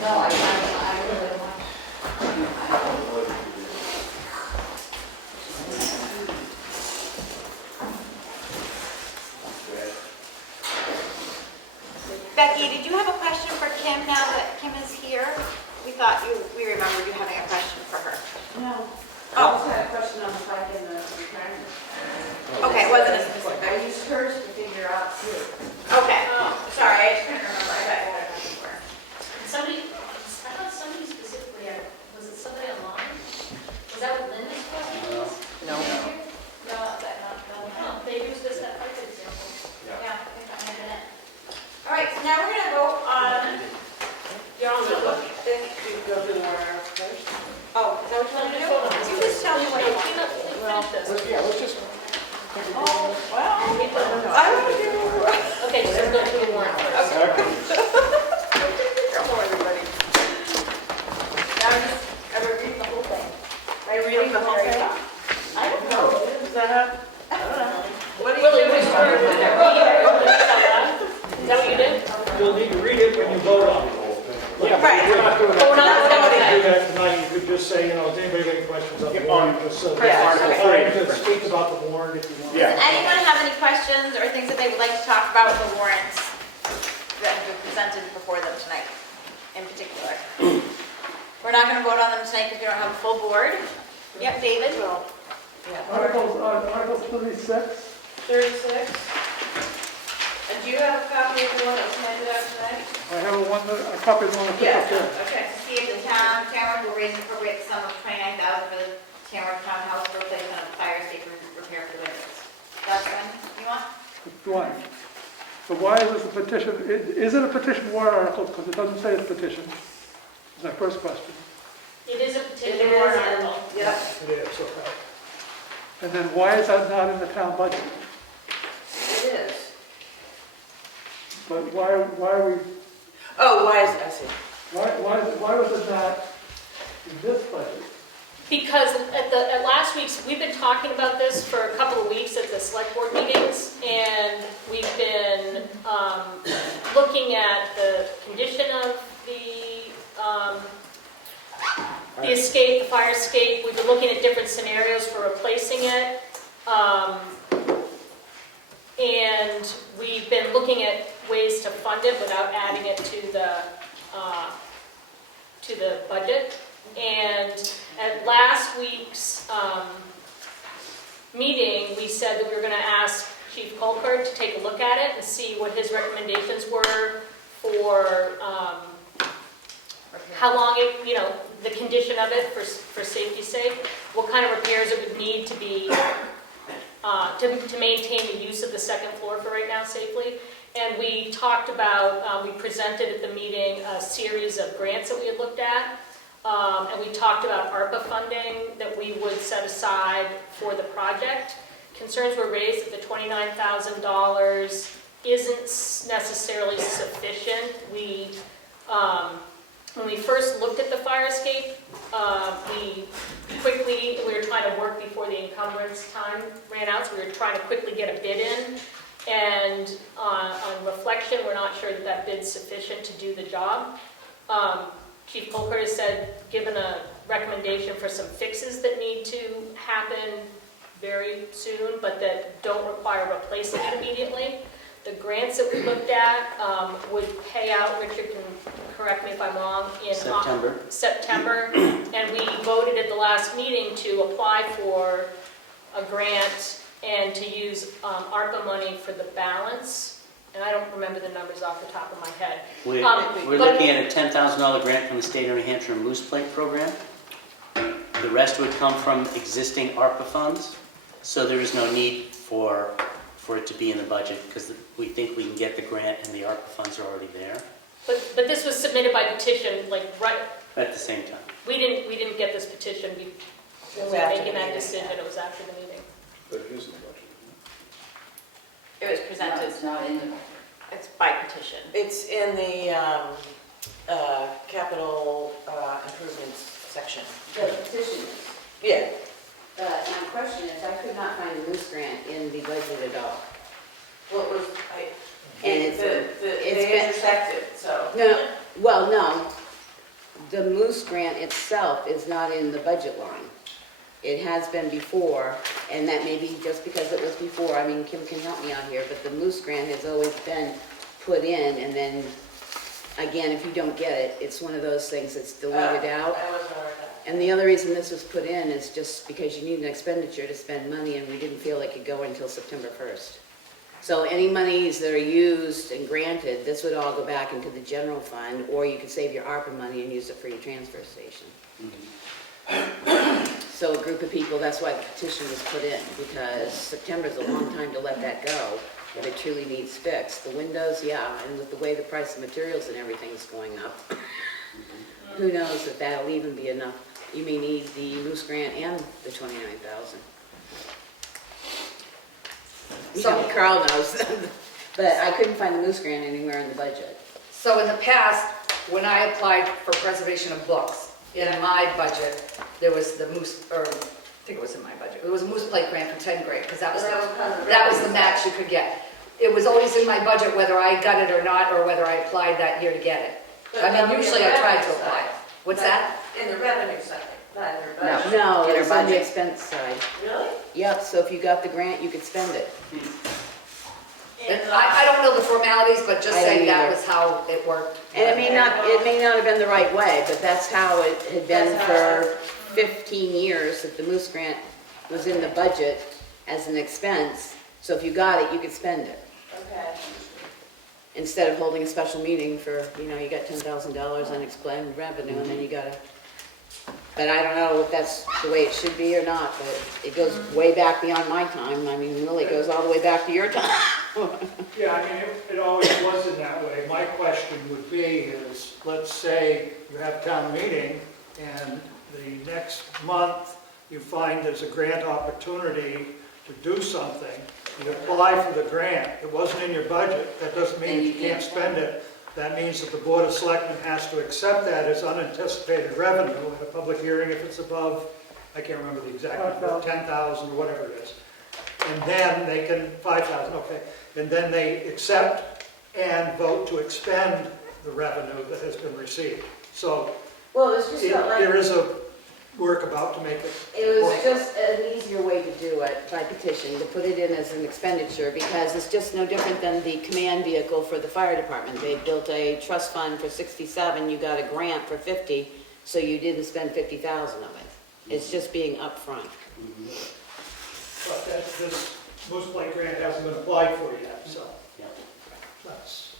No, I really don't want. Becky, did you have a question for Kim now that Kim is here? We remembered you having a question for her. No. I Oh, also had a question on the bike and the retirement. okay, it wasn't a specific. I used hers to figure out too. Okay, sorry, I just couldn't remember. I thought you had a question for her. Somebody, I thought somebody specifically, was it somebody online? Was that what Linda's question was? No. No, that not, Oh, maybe it was just that bike example. yeah, I think that might have been it. All right, so now we're gonna vote on, you're on the book. You go to the warrant first? Oh, is that what you want to do? You just tell me what you want. Let's just. Oh, well, I want to do. Okay, so we'll go to the warrant first. Come on, everybody. Now I'm reading the whole thing. Are you reading the whole thing? I don't know. Is that how? I don't know. What do you Willie, do? which part? Is that what you did? You'll need to read it when you vote on it. Yeah, Right. We're not doing that. Oh, we're not voting on If you do that. that tonight, you could just say, does anybody have any questions on the warrant? Just so Press that- Article Just speak about the warrant if you want. Does anyone have any questions or things that they would like to talk about with the warrants that have been presented before them tonight in particular? We're not going to vote on them tonight because we don't have a full board. Yep, David? Article 36. 36. And do you have a copy of the one that was handed out tonight? I have a copy of the one that took up there. Okay. To see if the town, Tamworth will raise and appropriate the sum of $29,000 for the Tamworth Townhouse for replacement of fire station repair for the windows. That's one you want? One. So why is this a petition? Is it a petition warrant article? Because it doesn't say it's petition. Is my first question. It is a It petition is, warrant and, article. yep, It is, okay. And then why is that not in the town budget? it is. But why are we, Oh, why is, I see. why was it not in this budget? Because at last week's, we've been talking about this for a couple of weeks at the select board meetings, and we've been looking at the condition of the escape, the fire escape. We've been looking at different scenarios for replacing it. And we've been looking at ways to fund it without adding it to the budget. And at last week's meeting, we said that we were going to ask Chief Colkert to take a look at it and see what his recommendations were for how long it, the condition of it for safety's sake, what kind of repairs it would need to be to maintain the use of the second floor for right now safely. And we talked about, we presented at the meeting a series of grants that we had looked at. And we talked about ARPA funding that we would set aside for the project. Concerns were raised that the $29,000 isn't necessarily sufficient. We When we first looked at the fire escape, we were trying to work before the encumbrance time ran out, so we were trying to quickly get a bid in. And on reflection, we're not sure that that bid's sufficient to do the job. Chief Colker has said, given a recommendation for some fixes that need to happen very soon, but that don't require replacing it immediately. The grants that we looked at would pay out, Richard can correct me if I'm wrong, in September. And we voted at the last meeting to apply for a grant and to use ARPA money for the balance. And I don't remember the numbers off the top of my head. We're looking at a $10,000 grant from the state of New Hampshire Moose Plate program. The rest would come from existing ARPA funds. So there is no need for it to be in the budget because we think we can get the grant and the ARPA funds are already there. But this was submitted by petition, like right At the same time. We didn't get this petition when we were making that decision. It was after the meeting. But it is in the budget. It was presented. It's not in the budget. It's by petition. It's in the capital improvements section. The petition. Yeah. My question is, I could not find the Moose grant in the budget at all. Well, it was, And it's they intersected, so. No, the Moose grant itself is not in the budget line. It has been before, and that may be just because it was before, I mean, Kim can help me out here, but the Moose grant has always been put in, and then, again, if you don't get it, it's one of those things that's deleted out. I wasn't aware of that. And the other reason this was put in is just because you need an expenditure to spend money, and we didn't feel it could go until September 1st. So any monies that are used and granted, this would all go back into the general fund, or you could save your ARPA money and use it for your transfer station. So a group of people, that's why the petition was put in, because September's a long time to let that go, if it truly needs fixed. The windows, yeah, and with the way the price of materials and everything's going up, who knows if that'll even be enough. You may need the Moose grant and the $29,000. So Carl knows, but I couldn't find the Moose grant anywhere in the budget. So in the past, when I applied for preservation of books, in my budget, there was the Moose, or I think it was in my budget, it was a Moose Plate grant for 10th grade, because that was the max you could get. It was always in my budget whether I got it or not, or whether I applied that year to get it. I mean, usually I tried to apply. What's that? In the revenue side, not in your budget. No, In it's our on the budget. expense side. Really? Yep, so if you got the grant, you could spend it. And I don't know the formalities, but just I don't saying that either. was how it worked. And it may not have been the right way, but that's how it had been That's how for 15 years, that the Moose grant was in the budget as an expense. So if you got it, you could spend it. Okay. Instead of holding a special meeting for, you got $10,000 unexplained revenue, and then you gotta, but I don't know if that's the way it should be or not, but it goes way back beyond my time. I mean, really goes all the way back to your time. Yeah, I mean, it always was in that way. My question would be is, let's say you have town meeting and the next month you find there's a grant opportunity to do something. You apply for the grant. It wasn't in your budget. That doesn't mean you can't spend it. That means that the Board of Selectmen has to accept that as unanticipated revenue at a public hearing if it's above, I can't remember the exact number, 10,000 or whatever it is. And then they can, 5,000, okay. And then they accept and vote to expend the revenue that has been received. So Well, it was just not like, there is a workabout to make it. it was work. just an easier way to do it by petition, to put it in as an expenditure, because it's just no different than the command vehicle for the fire department. They built a trust fund for 67, you got a grant for 50, so you didn't spend 50,000 of it. It's just being upfront. But this Moose Plate grant hasn't been applied for yet, so that's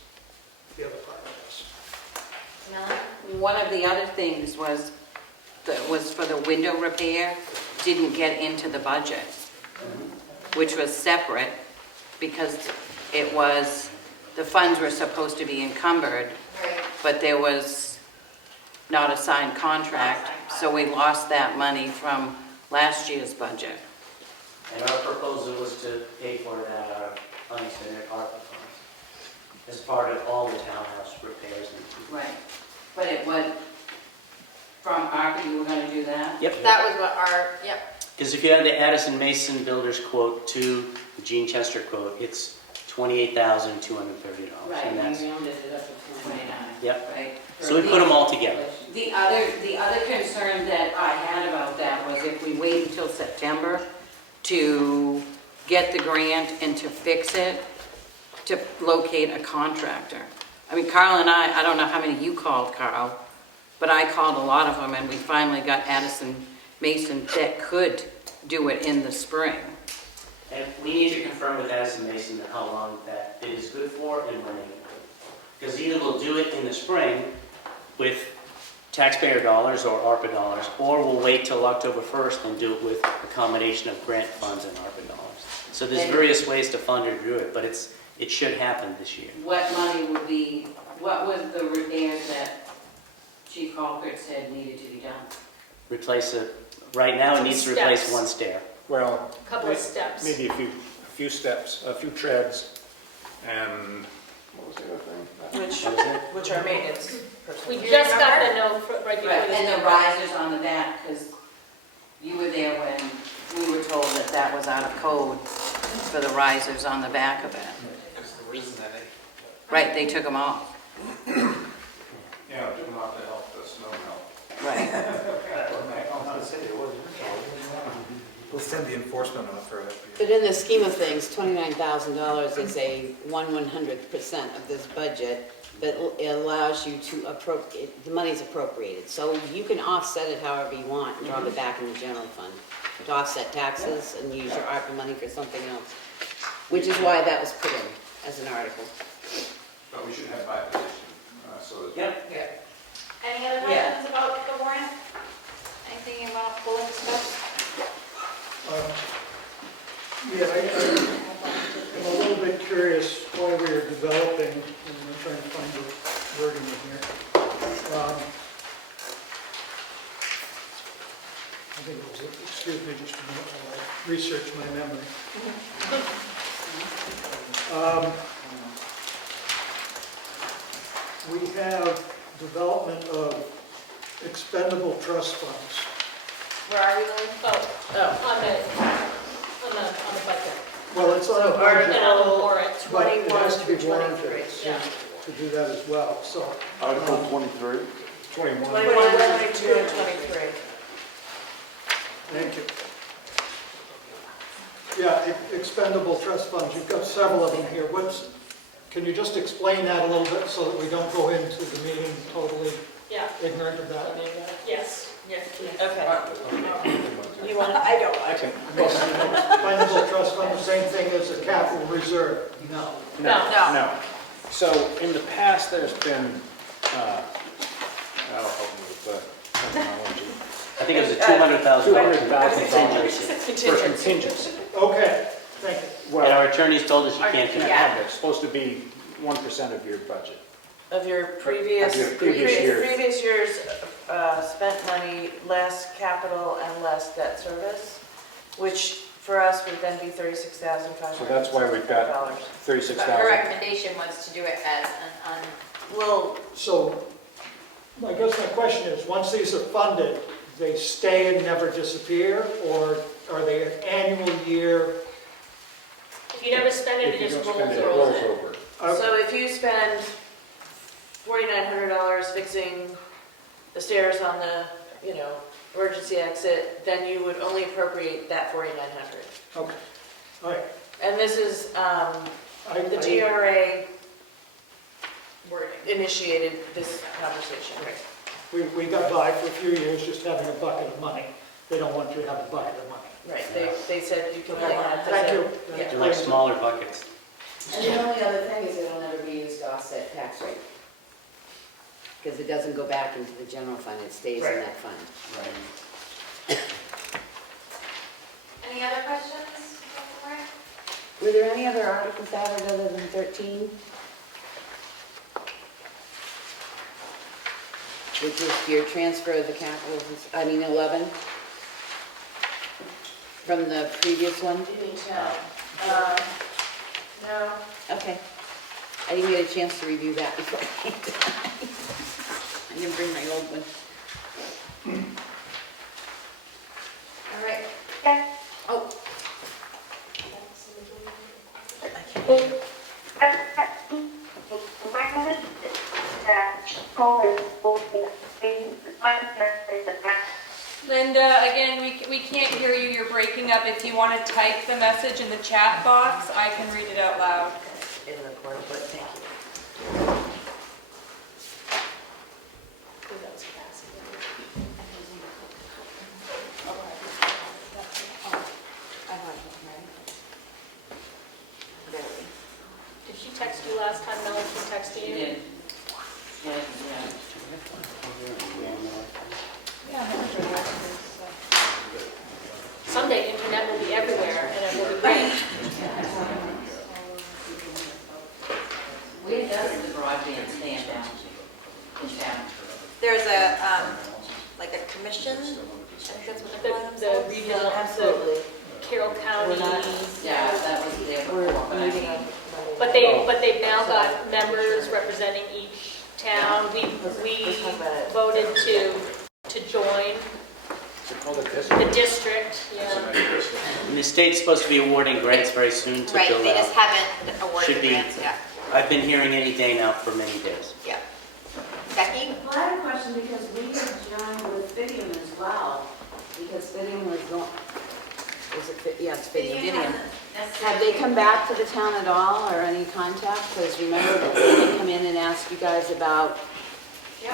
the other part of this. One of the other things was for the window repair, didn't get into the budget, which was separate because the funds were supposed to be encumbered, but there was not a signed contract, so we lost that money from last year's budget. And our proposal was to pay for that out of unexpended ARPA funds. as part of all the townhouse repairs. Right, but it would, from ARPA, you were gonna do that? Yep. That was what yep. Because if you add the Addison Mason Builders quote to the Gene Chester quote, it's $28,230. Right, And and that's, we rounded it up to 29. Yep. Right? So we put them all together. The other concern that I had about that was if we wait until September to get the grant and to fix it, to locate a contractor. I mean, Carl and I don't know how many you called, Carl, but I called a lot of them, and we finally got Addison Mason that could do it in the spring. And we need to confirm with Addison Mason how long that it is good for and when it. Because either we'll do it in the spring with taxpayer dollars or ARPA dollars, or we'll wait till October 1st and do it with a combination of grant funds and ARPA dollars. So there's various ways to fund or do it, but it should happen this year. What money would be, what was the repairs that Chief Colquitt said needed to be done? Replace it, right now it needs to replace Steps. one stair. Well, Couple of steps. maybe a few steps, a few treads, and what was the other thing? Which are maintenance. We just got the note right before Right, this. and the risers on the back, because you were there when we were told that that was out of code for the risers on the back of it. Because there isn't any. Right, they took them off. Yeah, it took them off to help the snow melt. Right. We'll send the enforcement on for it. But in the scheme of things, $29,000 is a 1/100% of this budget, but it allows you to appropriate, the money's appropriated. So you can offset it however you want and drop it back in the general fund to offset taxes and use your ARPA money for something else, which is why that was put in as an article. But we should have by petition, so that. Yep. Any other questions about the warrant? Anything about pulling stuff? Yeah, I'm a little bit curious why we are developing, and I'm trying to find the wording in here. I think it was, excuse me just a minute while I research my memory. We have development of expendable trust funds. Where are we going? On the budget. Well, it's on the budget, And on the warrant. but it has to be 21 warranted through 23, yeah. to do that as well, so. Article 23? 21. 21, 22, and 23. Thank you. Yeah, expendable trust funds, you've got several of them here. Can you just explain that a little bit so that we don't go into the meeting totally Yeah, ignorant of that? yes. Okay. You want, I don't. I can. Expendable trust fund, the same thing as a capital reserve? No. No. So in the past, there's been, I'll help me with the terminology. I think it was a $200,000 $200,000 contingency. for contingency. Okay, thank you. And Well, our attorneys told us you can't do that. it's supposed to be 1% of your budget. of your previous, Of your previous years. previous years spent money, less capital and less debt service, which for us would then be $36,500. So that's why we've got But her 36,000. recommendation was to do it as an Well, So, I guess my question is, once these are funded, they stay and never disappear, or are they an annual year? If you never spend it, If it you just don't spend rolls it, it over. rolls over. so if you spend $4,900 fixing the stairs on the, emergency exit, then you would only appropriate that $4,900. Okay, all right. And this is, the GRA initiated this conversation. We got by for a few years just having a bucket of money. They don't want you to have a bucket of money. Right, they said you can only have. Thank you. Yeah. They're like smaller buckets. And the only other thing is it'll never be used to offset tax rate. Because it doesn't go back into the general fund, it stays in that fund. Any other questions? Were there any other articles added other than 13? Which is your transfer of the capital, 11? From the previous one? No. Okay. I didn't get a chance to review that before I came tonight. I didn't bring my old one. All right. Oh. Linda, again, we can't hear you, you're breaking up. If you want to type the message in the chat box, I can read it out loud. In the corner, but thank you. Did she text you last time, Mel, she texted you? She did. Yeah, Someday internet will be everywhere and it will be great. Where does the broadband stand now in town? There's a, like a commission, I think that's what they're calling The themselves. regional, Absolutely. Carroll County. Yeah, that was there before, but I mean, But they've now got members representing each town. We voted to join the district, yeah. And the state's supposed to be awarding grants very soon to Right, build they just out. haven't awarded Should the be. grants yet. I've been hearing any day now for many days. Yeah. Becky? Well, I have a question because we have joined with Fidium as well, because Fidium was going, is it, yeah, it's Fidium. Have they come back to the town at all or any contact? Because remember that they come in and ask you guys about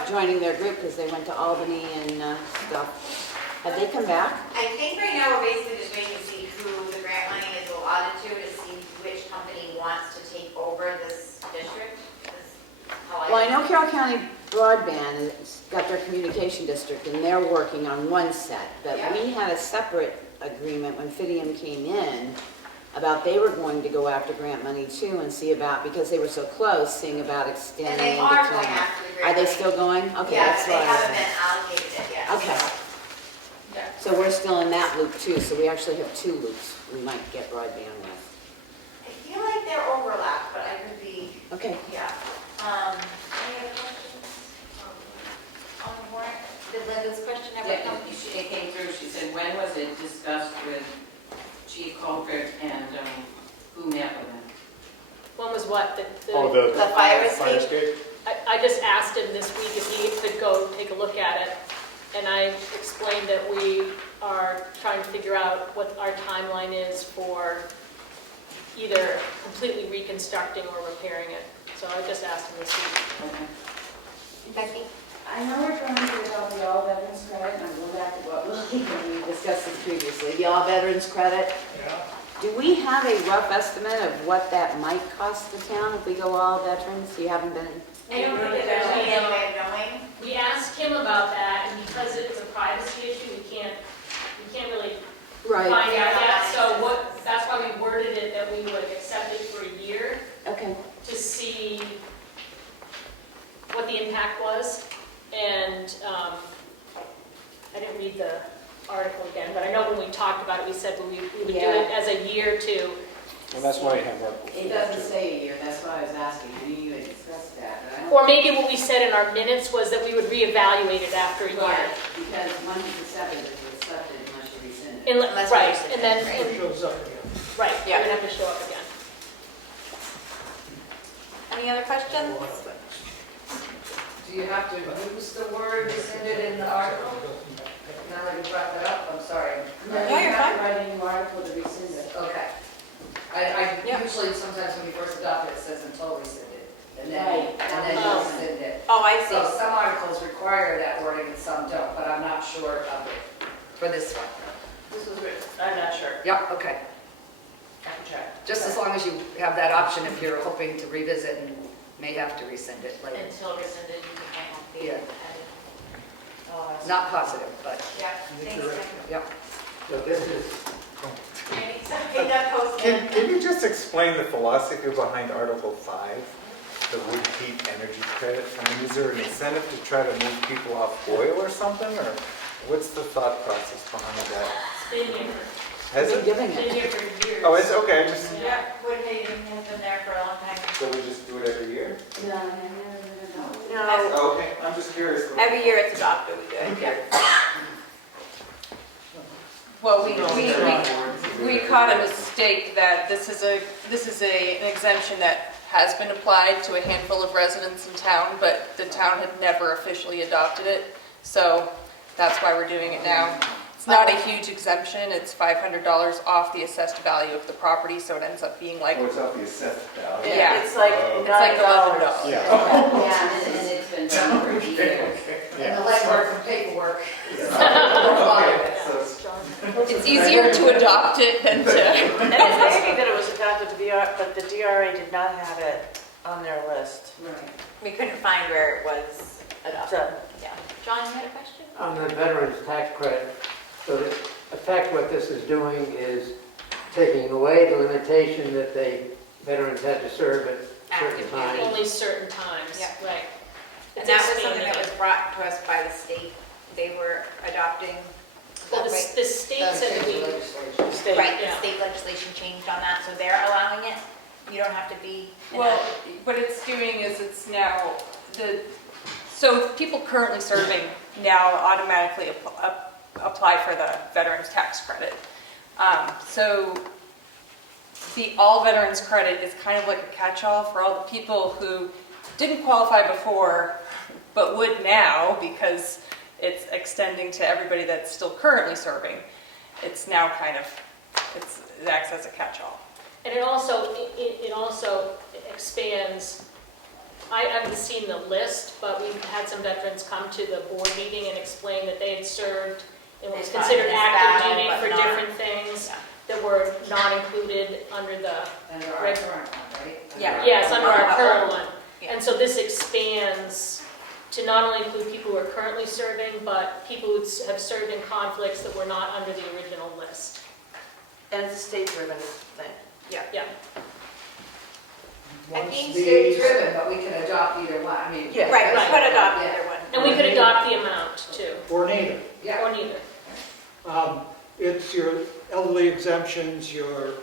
joining their group because they went to Albany and stuff. Have they come back? I think right now we're basically just waiting to see who the grant money is allotted to see which company wants to take over this district. Well, I know Carroll County Broadband has got their communication district and they're working on one set, but we had a separate agreement when Fidium came in about they were going to go after grant money too and see about, because they were so close, seeing about extending. And they into are town. going after the grant Are they money. still going? Okay, Yeah, that's but what they I was haven't saying. been allocated it yet. Okay. Yeah. So we're still in that loop too, so we actually have two loops we might get broadband with. I feel like they're overlapped, but I could be, Okay. yeah. Any other questions on the warrant? Did Linda's question ever Yeah, come? it came through, she said, when was it discussed with Chief Colford and who met with him? When was what? The fire escape? I just asked him this week if he could go take a look at it. And I explained that we are trying to figure out what our timeline is for either completely reconstructing or repairing it. So I just asked him this week. Okay. Becky? I know we're trying to get about the All Veterans Credit, and I'm going back to what we discussed this previously, the All Veterans Credit. Yeah. Do we have a rough estimate of what that might cost the town if we go all veterans? You haven't been, I don't think there's any way of knowing. We asked him about that, and because it's a privacy issue, we can't really find out yet. So that's why we worded it that we would accept it for a year okay. to see what the impact was. And I didn't read the article again, but I know when we talked about it, we said we would do it as a year to. Well, that's why I have our. It doesn't say a year, that's why I was asking. I knew you had discussed that, but I don't. Or maybe what we said in our minutes was that we would reevaluate it after a year. Right, because 1 to 7 is accepted unless you rescind it. Unless Right, we and then, It shows up again. right, it would have to show up again. Any other questions? Do you have to use the word rescinded in the article? Now that you brought that up, I'm sorry. No, you're fine. Write a new article to rescind it. Okay. I usually, sometimes when you first adopt it, it says until rescinded, and then you rescind it. Oh, I see. So some articles require that wording and some don't, but I'm not sure of it for this one. This was written, I'm not sure. Yep, okay. I can check. Just as long as you have that option if you're hoping to revisit and may have to rescind it later. Until rescinded, you can't be Yeah. added. Oh, I see. Not positive, but, Yeah, thanks, Becky. yep. So this is, Maybe something that posted. Can you just explain the philosophy behind Article 5, the wood heat energy credit? I mean, is there an incentive to try to move people off oil or something, or what's the thought process behind that? It's been here, Has it? Giving been it. here for years. Oh, it's okay, just, Yeah, wood hating has been there for a long time. So we just do it every year? No. Oh, okay, I'm just curious. Every year it's adopted, we do it. Well, we caught a mistake that this is an exemption that has been applied to a handful of residents in town, but the town had never officially adopted it. So that's why we're doing it now. It's not a huge exemption. It's $500 off the assessed value of the property, so it ends up being like, Oh, it's off the assessed value? yeah, It's like it's like $11. Yeah. Yeah, and it's been done for years. And the legwork and paperwork. Okay, so It's easier to adopt it than to. And it's maybe that it was adopted, but the DRA did not have it on their list. Right. We couldn't find where it was adopted. So, Yeah. John, you had a question? On the veterans tax credit, so the effect what this is doing is taking away the limitation that veterans had to serve at certain Active times. Only certain times, Yeah. right. And It's that was something expanding that was it. brought to us by the state. They were adopting. Well, the Right. the state said that we, state. Right, the yeah. state legislation changed on that, so they're allowing it. You don't have to be. Well, what it's doing is it's now, so people currently serving now automatically apply for the veterans tax credit. So the all veterans credit is kind of like a catch-all for all the people who didn't qualify before, but would now because it's extending to everybody that's still currently serving. It's now kind of, it acts as a catch-all. and it also expands, I haven't seen the list, but we've had some veterans come to the board meeting and explain that they had served and was They fought considered in this active battle, duty but for not- different things that were not included under the, And there are Right. current one, right? Yeah. yes, under our current one. Yeah. And so this expands to not only include people who are currently serving, but people who have served in conflicts that were not under the original list. And it's a state-driven thing. Yeah. I Once think State these, driven, but we can adopt either one, I mean. Yeah. Right, we Right. could adopt Yeah. either one. And we could adopt the amount too, or neither. Yeah. or neither. It's your elderly exemptions, your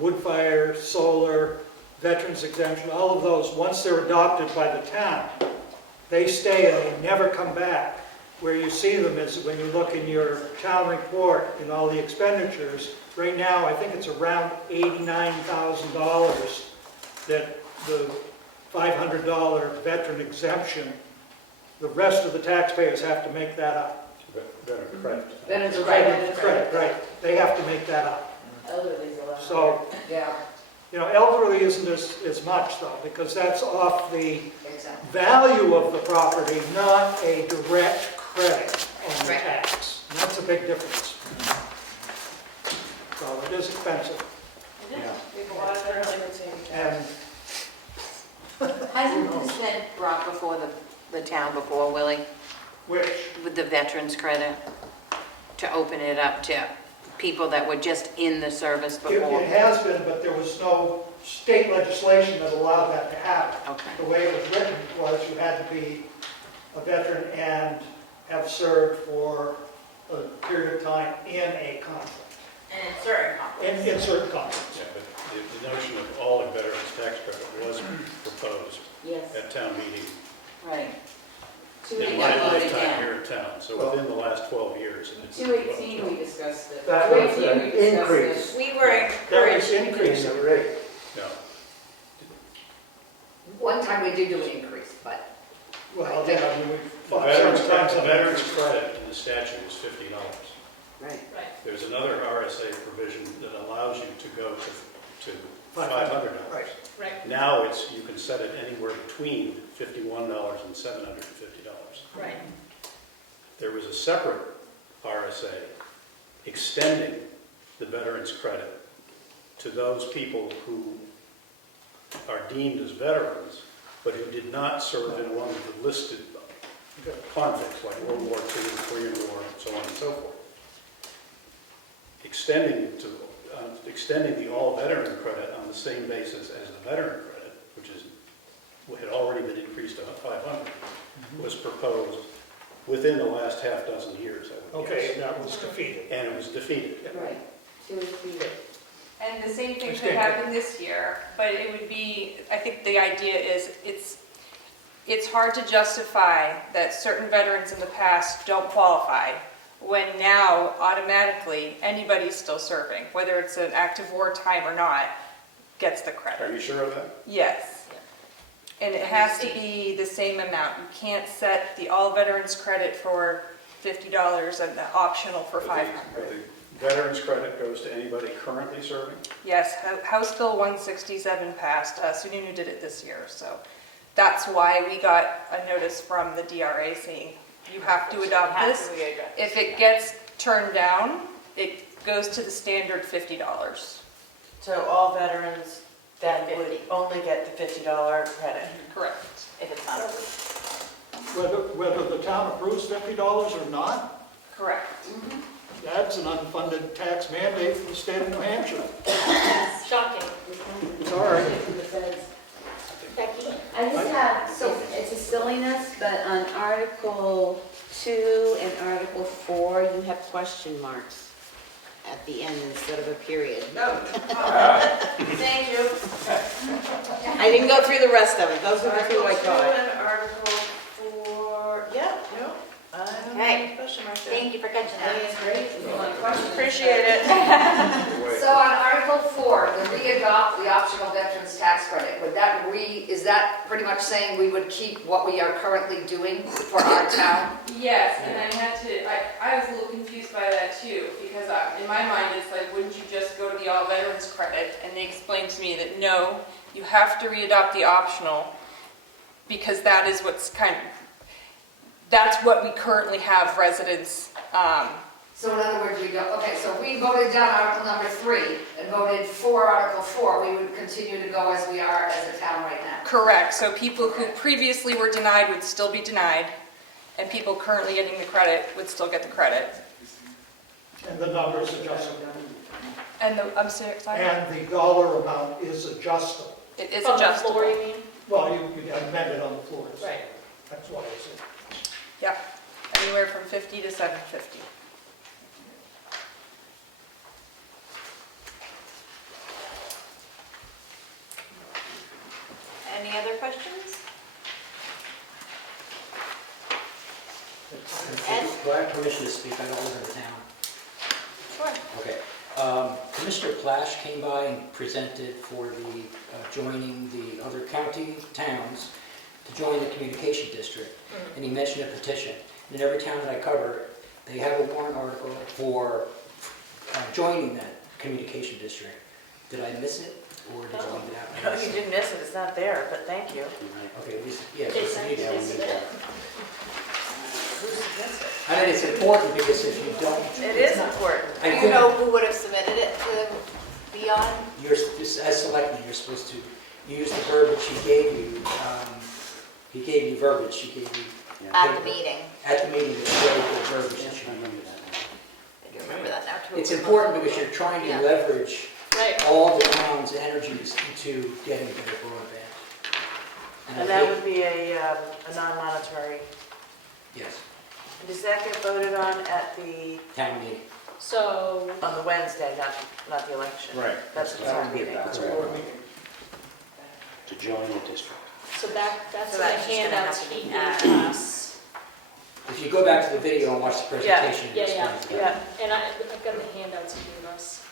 wood fire, solar, veterans exemption, all of those, once they're adopted by the town, they stay and they never come back. Where you see them is when you look in your town report and all the expenditures. Right now, I think it's around $89,000 that the $500 veteran exemption, the rest of the taxpayers have to make that up. Veteran credit. Then it's right. Credit, right, they have to make that up. Elderly's allowed. So, Yeah, elderly isn't as much though, because that's off the exactly. value of the property, not a direct credit on the Right. tax. And that's a big difference. So it is expensive. We have a lot of veterans in town. And Hasn't this been brought before the town before, Willie, which, with the veterans credit? To open it up to people that were just in the service before? it has been, but there was no state legislation that allowed that to happen. Okay. The way it was written was you had to be a veteran and have served for a period of time in a conflict, And in certain conflicts. in certain conflicts. Yeah, but the notion of all in veterans tax credit was proposed Yes. at town meeting Right. in my lifetime here in town, so within the last 12 years. and it's- 218, we discussed it. That was 218, an we discussed increase. We were That encouraged. was increasing the rate. No. One time we did do an increase, but. Well, yeah, I mean, we The fought veterans several times the on that. veterans credit in the statute is $50. Right. There's another RSA provision that allows you to go to $500. Right. Right, Now you can set it anywhere between $51 and $750. right. There was a separate RSA extending the veterans credit to those people who are deemed as veterans, but who did not serve in one of the listed conflicts, like World War II, the Korean War, and so on and so forth. Extending the all veteran credit on the same basis as the veteran credit, which had already been increased to 500, was proposed within the last half dozen years, I would guess. Okay, and that was defeated. And it was defeated. Right. 218. And the same thing Which could can't happen this year, but it would be, I think the idea is, it's hard to justify that certain veterans in the past don't qualify, when now automatically anybody's still serving, whether it's an active war time or not, gets the Are credit. you sure of that? Yes. And it has to be the same amount. You can't set the all veterans credit for $50 and the optional for But $500. the veterans credit goes to anybody currently serving? Yes, House Bill 167 passed. Sununu did it this year, so that's why we got a notice from the DRA saying, you have to adopt this. If it gets turned down, it goes to the standard $50. So all veterans then would only get the $50 credit. Correct. If it's not approved. Whether the town approves $50 or not, Correct. that's an unfunded tax mandate for the state of New Hampshire. Shocking. Sorry. Becky, I just have, so it's a silliness, but on Article 2 and Article 4, you have question marks at the end instead of a period. No. Thank you. I didn't go through the rest of it, those are the two I Article 2 caught. and Article 4, yeah, no. I don't have any question marks there. Thank you for catching I think that. it's great. If you want questions. Appreciate it. So on Article 4, the re-adopt the optional veterans tax credit, is that pretty much saying we would keep what we are currently doing for our town? Yes, and I was a little confused by that too, because in my mind, it's like, wouldn't you just go to the all veterans credit? And they explained to me that no, you have to re-adopt the optional, because that is that's what we currently have residents. So in other words, so if we voted down Article number 3 and voted for Article 4, we would continue to go as we are as a town right now? Correct, so people who previously were denied would still be denied, and people currently getting the credit would still get the credit. And the numbers adjustable. And I'm sorry? And the dollar amount is adjustable. It is From the adjustable. floor, you mean? Well, you amend it on the floor. Right. That's why I said. Yep, anywhere from 50 to 750. Any other questions? Ed? Do I have permission to speak? I don't live in the town. Sure. Okay. Commissioner Plash came by and presented for the joining the other county towns to join the communication district. And he mentioned a petition. And in every town that I cover, they have a warrant article for joining that communication district. Did I miss it, or did you leave it out? No, you didn't miss it, it's not there, but thank you. Okay, yeah. They sent it, they submitted it. Who submits it? I mean, it's important because if you don't... It is important. Do you know who would have submitted it to be on? As selectmen, you're supposed to use the verbiage he gave you. He gave you verbiage, he gave you... At the meeting. At the meeting, it showed the verbiage that you used. I do remember that now too. It's important because you're trying to Yeah. leverage all the town's energies into getting better broadband. And that would be a non-monetary. Yes, Does that get voted on at the, town meeting. So, on the Wednesday, not the election? Right. That's the That town would be meeting. about To join the district. so that's So the that's just gonna handouts have to be he added. gave us. If you go back to the video and watch the presentation, it Yeah, explains Yeah. that. And I've got the handouts he gave us.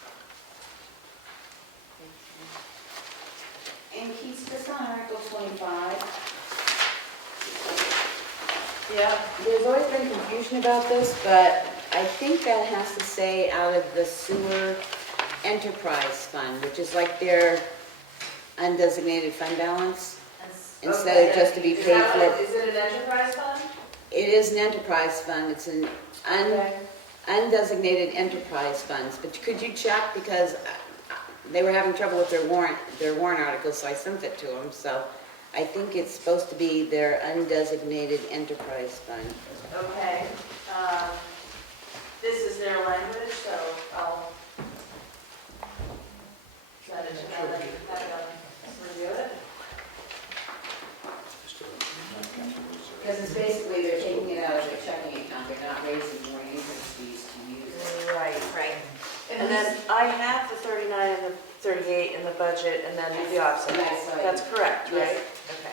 And Keith, just on Article 25, Yeah. there's always been confusion about this, but I think that has to say out of the sewer enterprise fund, which is like their undesignated fund balance, instead of just to be paid for. Is it an enterprise fund? It is an enterprise fund, it's an undesignated enterprise funds, but could you check, because they were having trouble with their warrant articles, so I sent it to them, so I think it's supposed to be their undesignated enterprise fund. Okay. This is their language, so I'll send it to them and have them review it. Because it's basically, they're taking it out of their checking account, they're not raising more interest fees to use it. Right. Right. And then I have the 39 and the 38 in the budget, and then the offset. Yes, I- That's correct, right? Yes. Okay.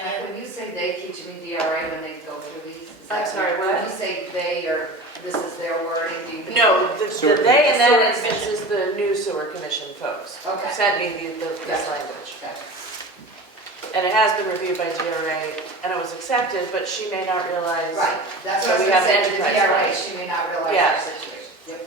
And when you say they, teach me DRA when they go through these? Is that I'm sorry, what? When you say they, or this is their wording, do you mean? No, the they in Sewer that instance commission. is the new sewer commission folks. Okay. Sent me this Yeah. language. Okay. And it has been reviewed by DRA, and it was accepted, but she may not realize. Right, that's So what I was we gonna have say, to the enterprise DRA, funds. she may not realize Yeah. her situation. Yep.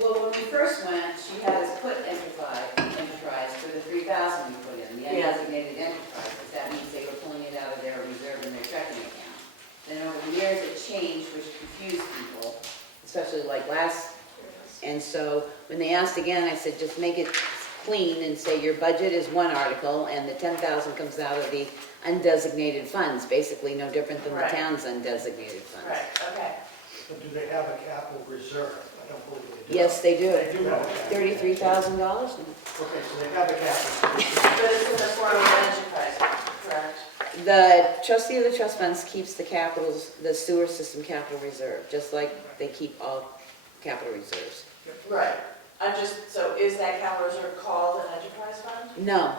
Well, when we first went, she had us put enterprise for the 3,000 we put in, the Yeah. undesignated enterprise, because that means they were pulling it out of their reserve in their checking account. Then over the years, it changed, which confused people, especially like last, and so when they asked again, I said, just make it clean and say your budget is one article, and the 10,000 comes out of the undesignated funds, basically no different than the Right. town's undesignated funds. Right, okay. But do they have a capital reserve? I don't believe they do. Yes, they do. They do have a capital. $33,000. Okay, so they have a capital. But it's in the form of an enterprise, correct? The trustee of the trust funds keeps the capitals, the sewer system capital reserve, just like they keep all capital reserves. Right. So is that capital reserve called an enterprise fund? No,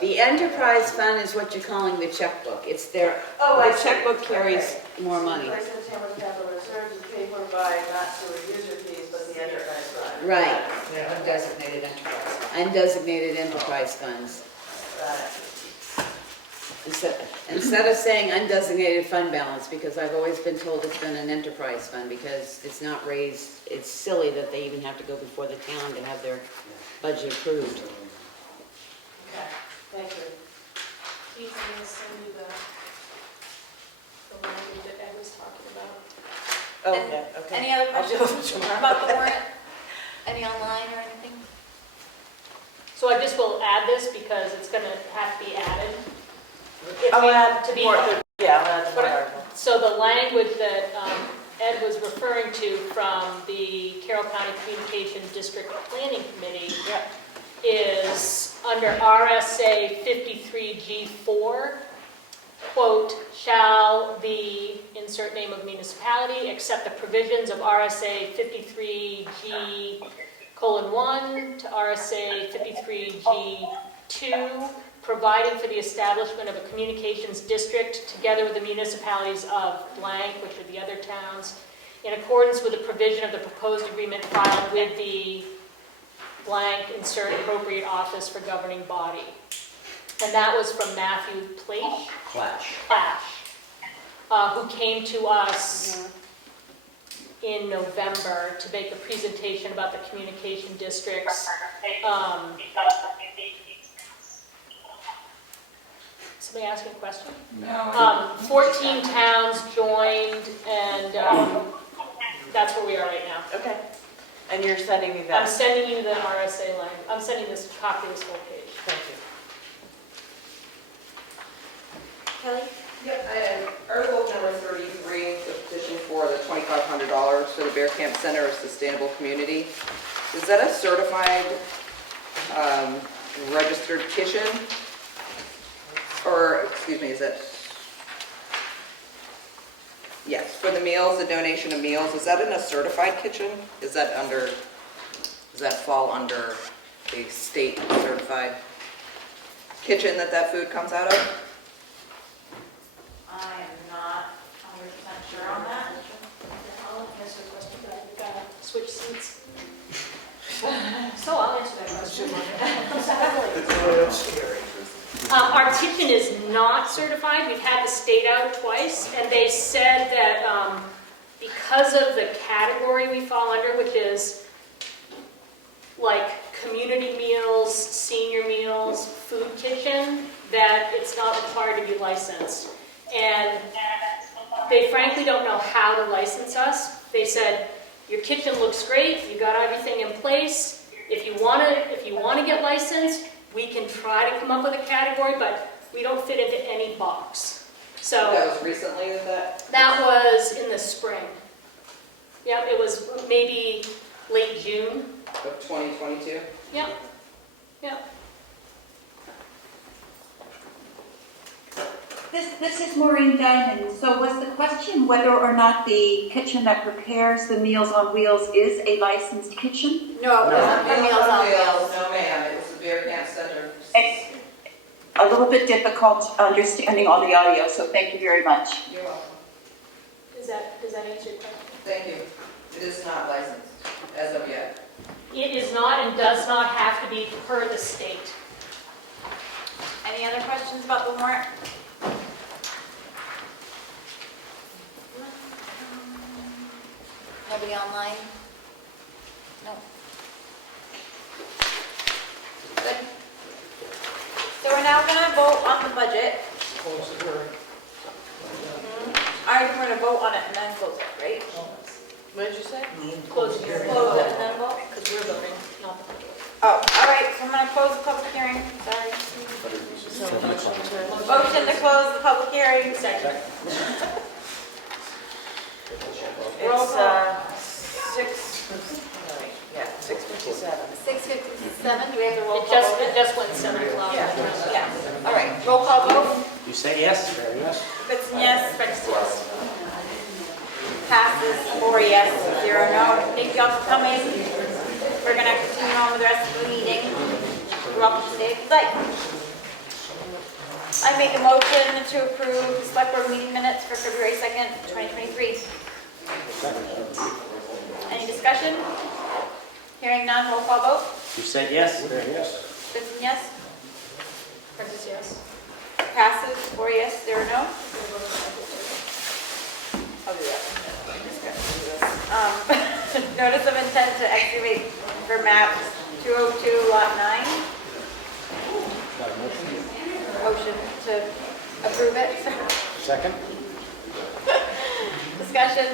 the enterprise fund is what you're calling the checkbook. It's their, Oh, I the see. checkbook carries Okay. more money. Place in Tamworth capital reserves is paid for by not sewer user fees, but the enterprise fund. Right, Yeah. Undesignated enterprise. undesignated enterprise funds. Got it. Instead of saying undesignated fund balance, because I've always been told it's been an enterprise fund, because it's not raised, it's silly that they even have to go before the town to have their budget approved. Okay, thank you. He's gonna send you the language that Ed was talking about. Okay, okay. Any other I'll deal questions with it tomorrow. about the warrant? Any online or anything? So I just will add this because it's gonna have to be added. If I'll we- add to be more, part- yeah, I'll add the But- more article. So the language that Ed was referring to from the Carroll County Communications District Planning Committee is under RSA 53G4, quote, shall the, insert name of municipality, accept the provisions of RSA 53G:1 to RSA 53G2, providing for the establishment of a communications district together with the municipalities of blank, which are the other towns, in accordance with the provision of the proposed agreement filed with the blank, insert appropriate office for governing body. And that was from Matthew Plash, who came to us in November to make a presentation about the communication districts. Somebody asking a question? No. 14 towns joined, and that's where we are right now. Okay. And you're sending me I'm that? sending you the RSA language. I'm sending this copy of this whole page. Thank you. Kelly? Yep, and article number 33, the petition for the $2,500 for the Bear Camp Center of Sustainable Community. Is that a certified, registered kitchen? Or, excuse me, is that, yes, for the meals, the donation of meals, is that in a certified kitchen? Is that under, does that fall under a state certified kitchen that food comes out of? I am not 100% sure on that. I'll answer the question, but I've got to switch seats. So I'll answer that question. That's scary. Our kitchen is not certified. We've had the state out twice, and they said that because of the category we fall under, which is like community meals, senior meals, food kitchen, that it's not required to be licensed. And they frankly don't know how to license us. They said, your kitchen looks great, you got everything in place. If you want to get licensed, we can try to come up with a category, but we don't fit into any box. So That was recently, is that? that was in the spring. Yep, it was maybe late June. Of 2022? Yep, yep. This is Maureen Diamond. So was the question whether or not the kitchen that prepares the Meals on Wheels is a licensed kitchen? No, it wasn't for Meals on Wheels. No, ma'am, it was the Beer Camp Center. It's a little bit difficult understanding all the audio, so thank you very much. You're welcome. Does that answer your question? Thank you. It is not licensed as of yet. It is not and does not have to be per the state. Any other questions about the warrant? Nobody online? No. Good. So we're now gonna vote on the budget. Close the hearing. All right, we're gonna vote on it and then close it, right? What did you say? Close the hearing. Close it and then vote? Because we're voting, not the public. Oh, all right, so I'm gonna close the public hearing, sorry. So motion to. Motion to close the public hearing. Second. Roll It's, call. 6:57. 6:57, do we have the roll It call just, vote? it just went 7 o'clock. Yeah, all right, roll call vote. You say yes? Very yes. Goodson, yes. Prentice, yes. Passes 4 yes, 0 no. Thank you all for coming. We're gonna continue on with the rest of the meeting. You're welcome to stay if you'd like. I make a motion to approve the select board meeting minutes for February 2nd, 2023. Any discussion? Hearing none, roll call vote. You said yes? Very yes. Goodson, yes. Prentice, yes. Passes 4 yes, 0 no. I'll do that. Notice of intent to excavate for map 202 lot 9. Motion to approve it. Second? Discussion.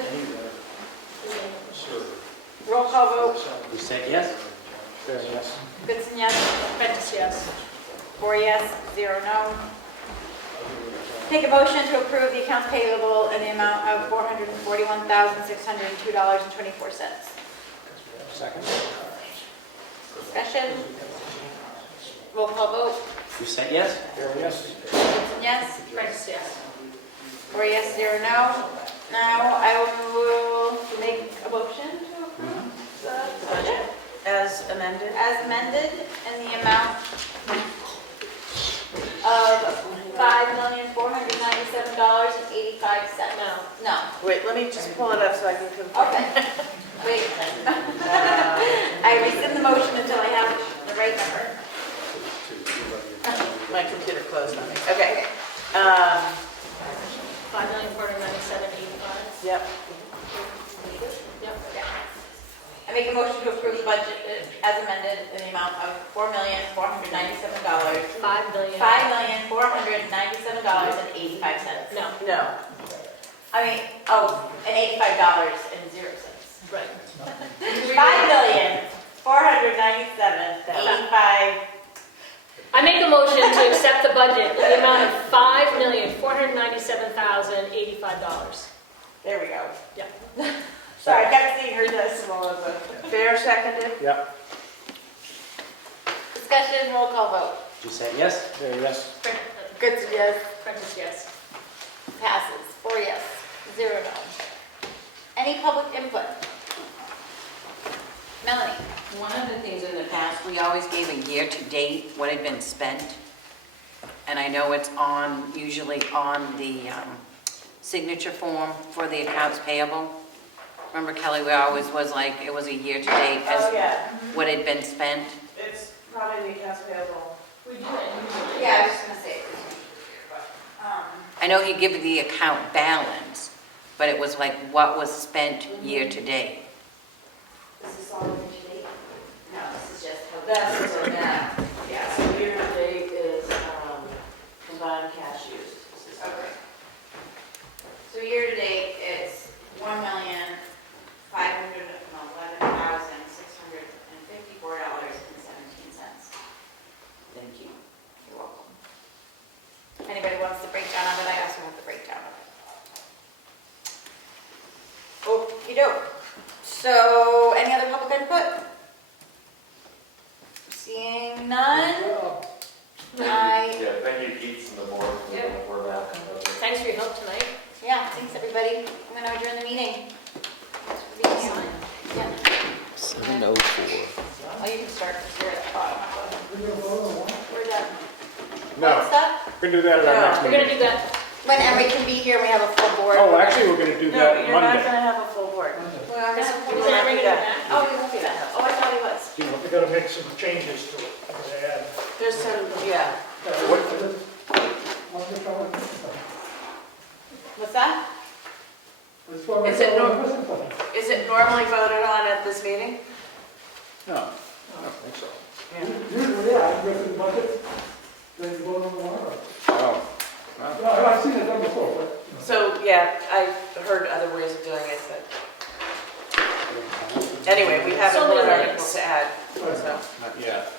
Roll call vote. You said yes? Very yes. Goodson, yes. Prentice, yes. 4 yes, 0 no. Take a motion to approve the accounts payable in the amount of $441,602.24. Second? Discussion. Roll call vote. You said yes? Very yes. Goodson, yes. Prentice, yes. 4 yes, 0 no. Now I will make a motion to approve the budget As amended? as amended in the amount of $5,497.85. No. Wait, let me just pull it up so I can confirm. Okay. Wait. I rescind the motion until I have the right number. My computer closed on me. Okay. 5,497,85. Yep. Yep. I make a motion to approve the budget as amended in the amount of $4,497. $5,497.85. No. No. I mean, oh, and $85.00. Right. $5,497,85. I make a motion to accept the budget in the amount of $5,497,085. There we go. Yeah. Sorry, I kept seeing her decimal as a Fair seconded? Yep. discussion, roll call vote. You said yes? Very yes. Goodson, yes. Prentice, yes. Passes 4 yes, 0 no. Any public input? Melanie? One of the things in the past, we always gave a year-to-date what had been spent. And I know it's on, usually on the signature form for the accounts payable. Remember, Kelly, we always was like, it was a year-to-date as Oh, yeah. what had been spent. It's probably the accounts payable. We do it. Yeah, I was just gonna say it. I know he gave the account balance, but it was like what was spent year-to-date. This is all in date? No, this is just how. That's what's in that. Yeah, so year-to-date is combined cash used. Okay. So year-to-date, it's $1,511,654.17. Thank you. You're welcome. If anybody wants the breakdown of it, I also have the breakdown of it. Okey-doke. So, any other public input? Seeing none? Yeah, thank you, Keith, and the board for that. Thanks for your help tonight. Yeah, thanks, everybody. I'm gonna adjourn the meeting. Thanks for being here. Yeah. 7:04. Oh, you can start, because you're at the bottom. We're done. No, What's that? we're gonna do that at our next We're meeting. gonna do that. When Emery can be here, we have a full board. Oh, actually, we're gonna do No, that you're not Monday. gonna have a full board. We are gonna have a full You Is will not Emery do gonna that. be back? Oh, we won't be that. Oh, I thought he was. We gotta make some changes to it, we're gonna add. There's some, yeah. What's that? Is it normally voted on at this meeting? No, I don't think so. Usually, yeah, I go through the budget, then you vote on the warrant. Oh, No, I've seen it done before, but. So, yeah, I heard other ways of doing it, but anyway, we have So a many warrant ways. article to add, so. not yet.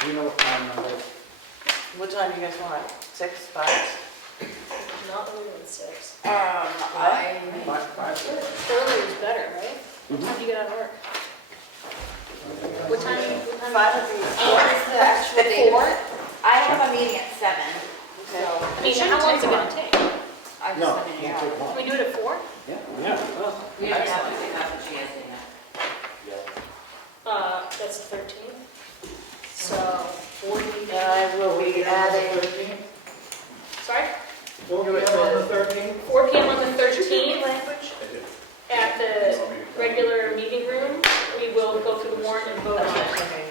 Do you know what time number? What time do you guys want? 6, 5? Not earlier than 6. I. Earlier is better, right? What time do you get out of work? What time? 5 would be. What is the actual At date? 4? I have a meeting at 7, so. I mean, how long is it gonna take? I'm No, just letting you can't know. take Can long. we do it at 4? Yeah. We don't have to have a chance in that. That's the 13th. So, 40. And I will be adding, Sorry? We'll do it on the 13th. 4 PM on the 13th language? at the regular meeting room. We will go through the warrant and vote on it. Okay.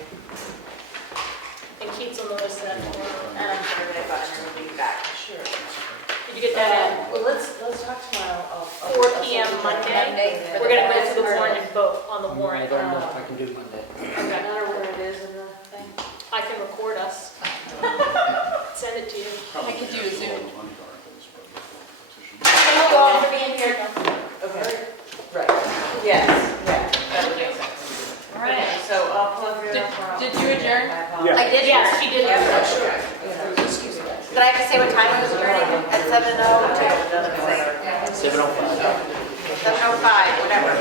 And Keith will notice that tomorrow. And I'm sure that button will be back. Sure. Did you get that Well, let's talk tomorrow. in? 4 PM Monday. We're gonna go through the warrant and vote on the warrant. I don't know if I can do Monday. No matter where it is in the thing. I can record us. Send it to you. I could do a Zoom. Thank you all for being here. Okay. Right. Yes, yeah, that would make sense. All right. So I'll plug it up. Did you adjourn? I did. Yes, she did. Yeah, sure. Excuse me. Did I have to say what time I was adjourning? At 7:02? 7:05. 7:05, whatever.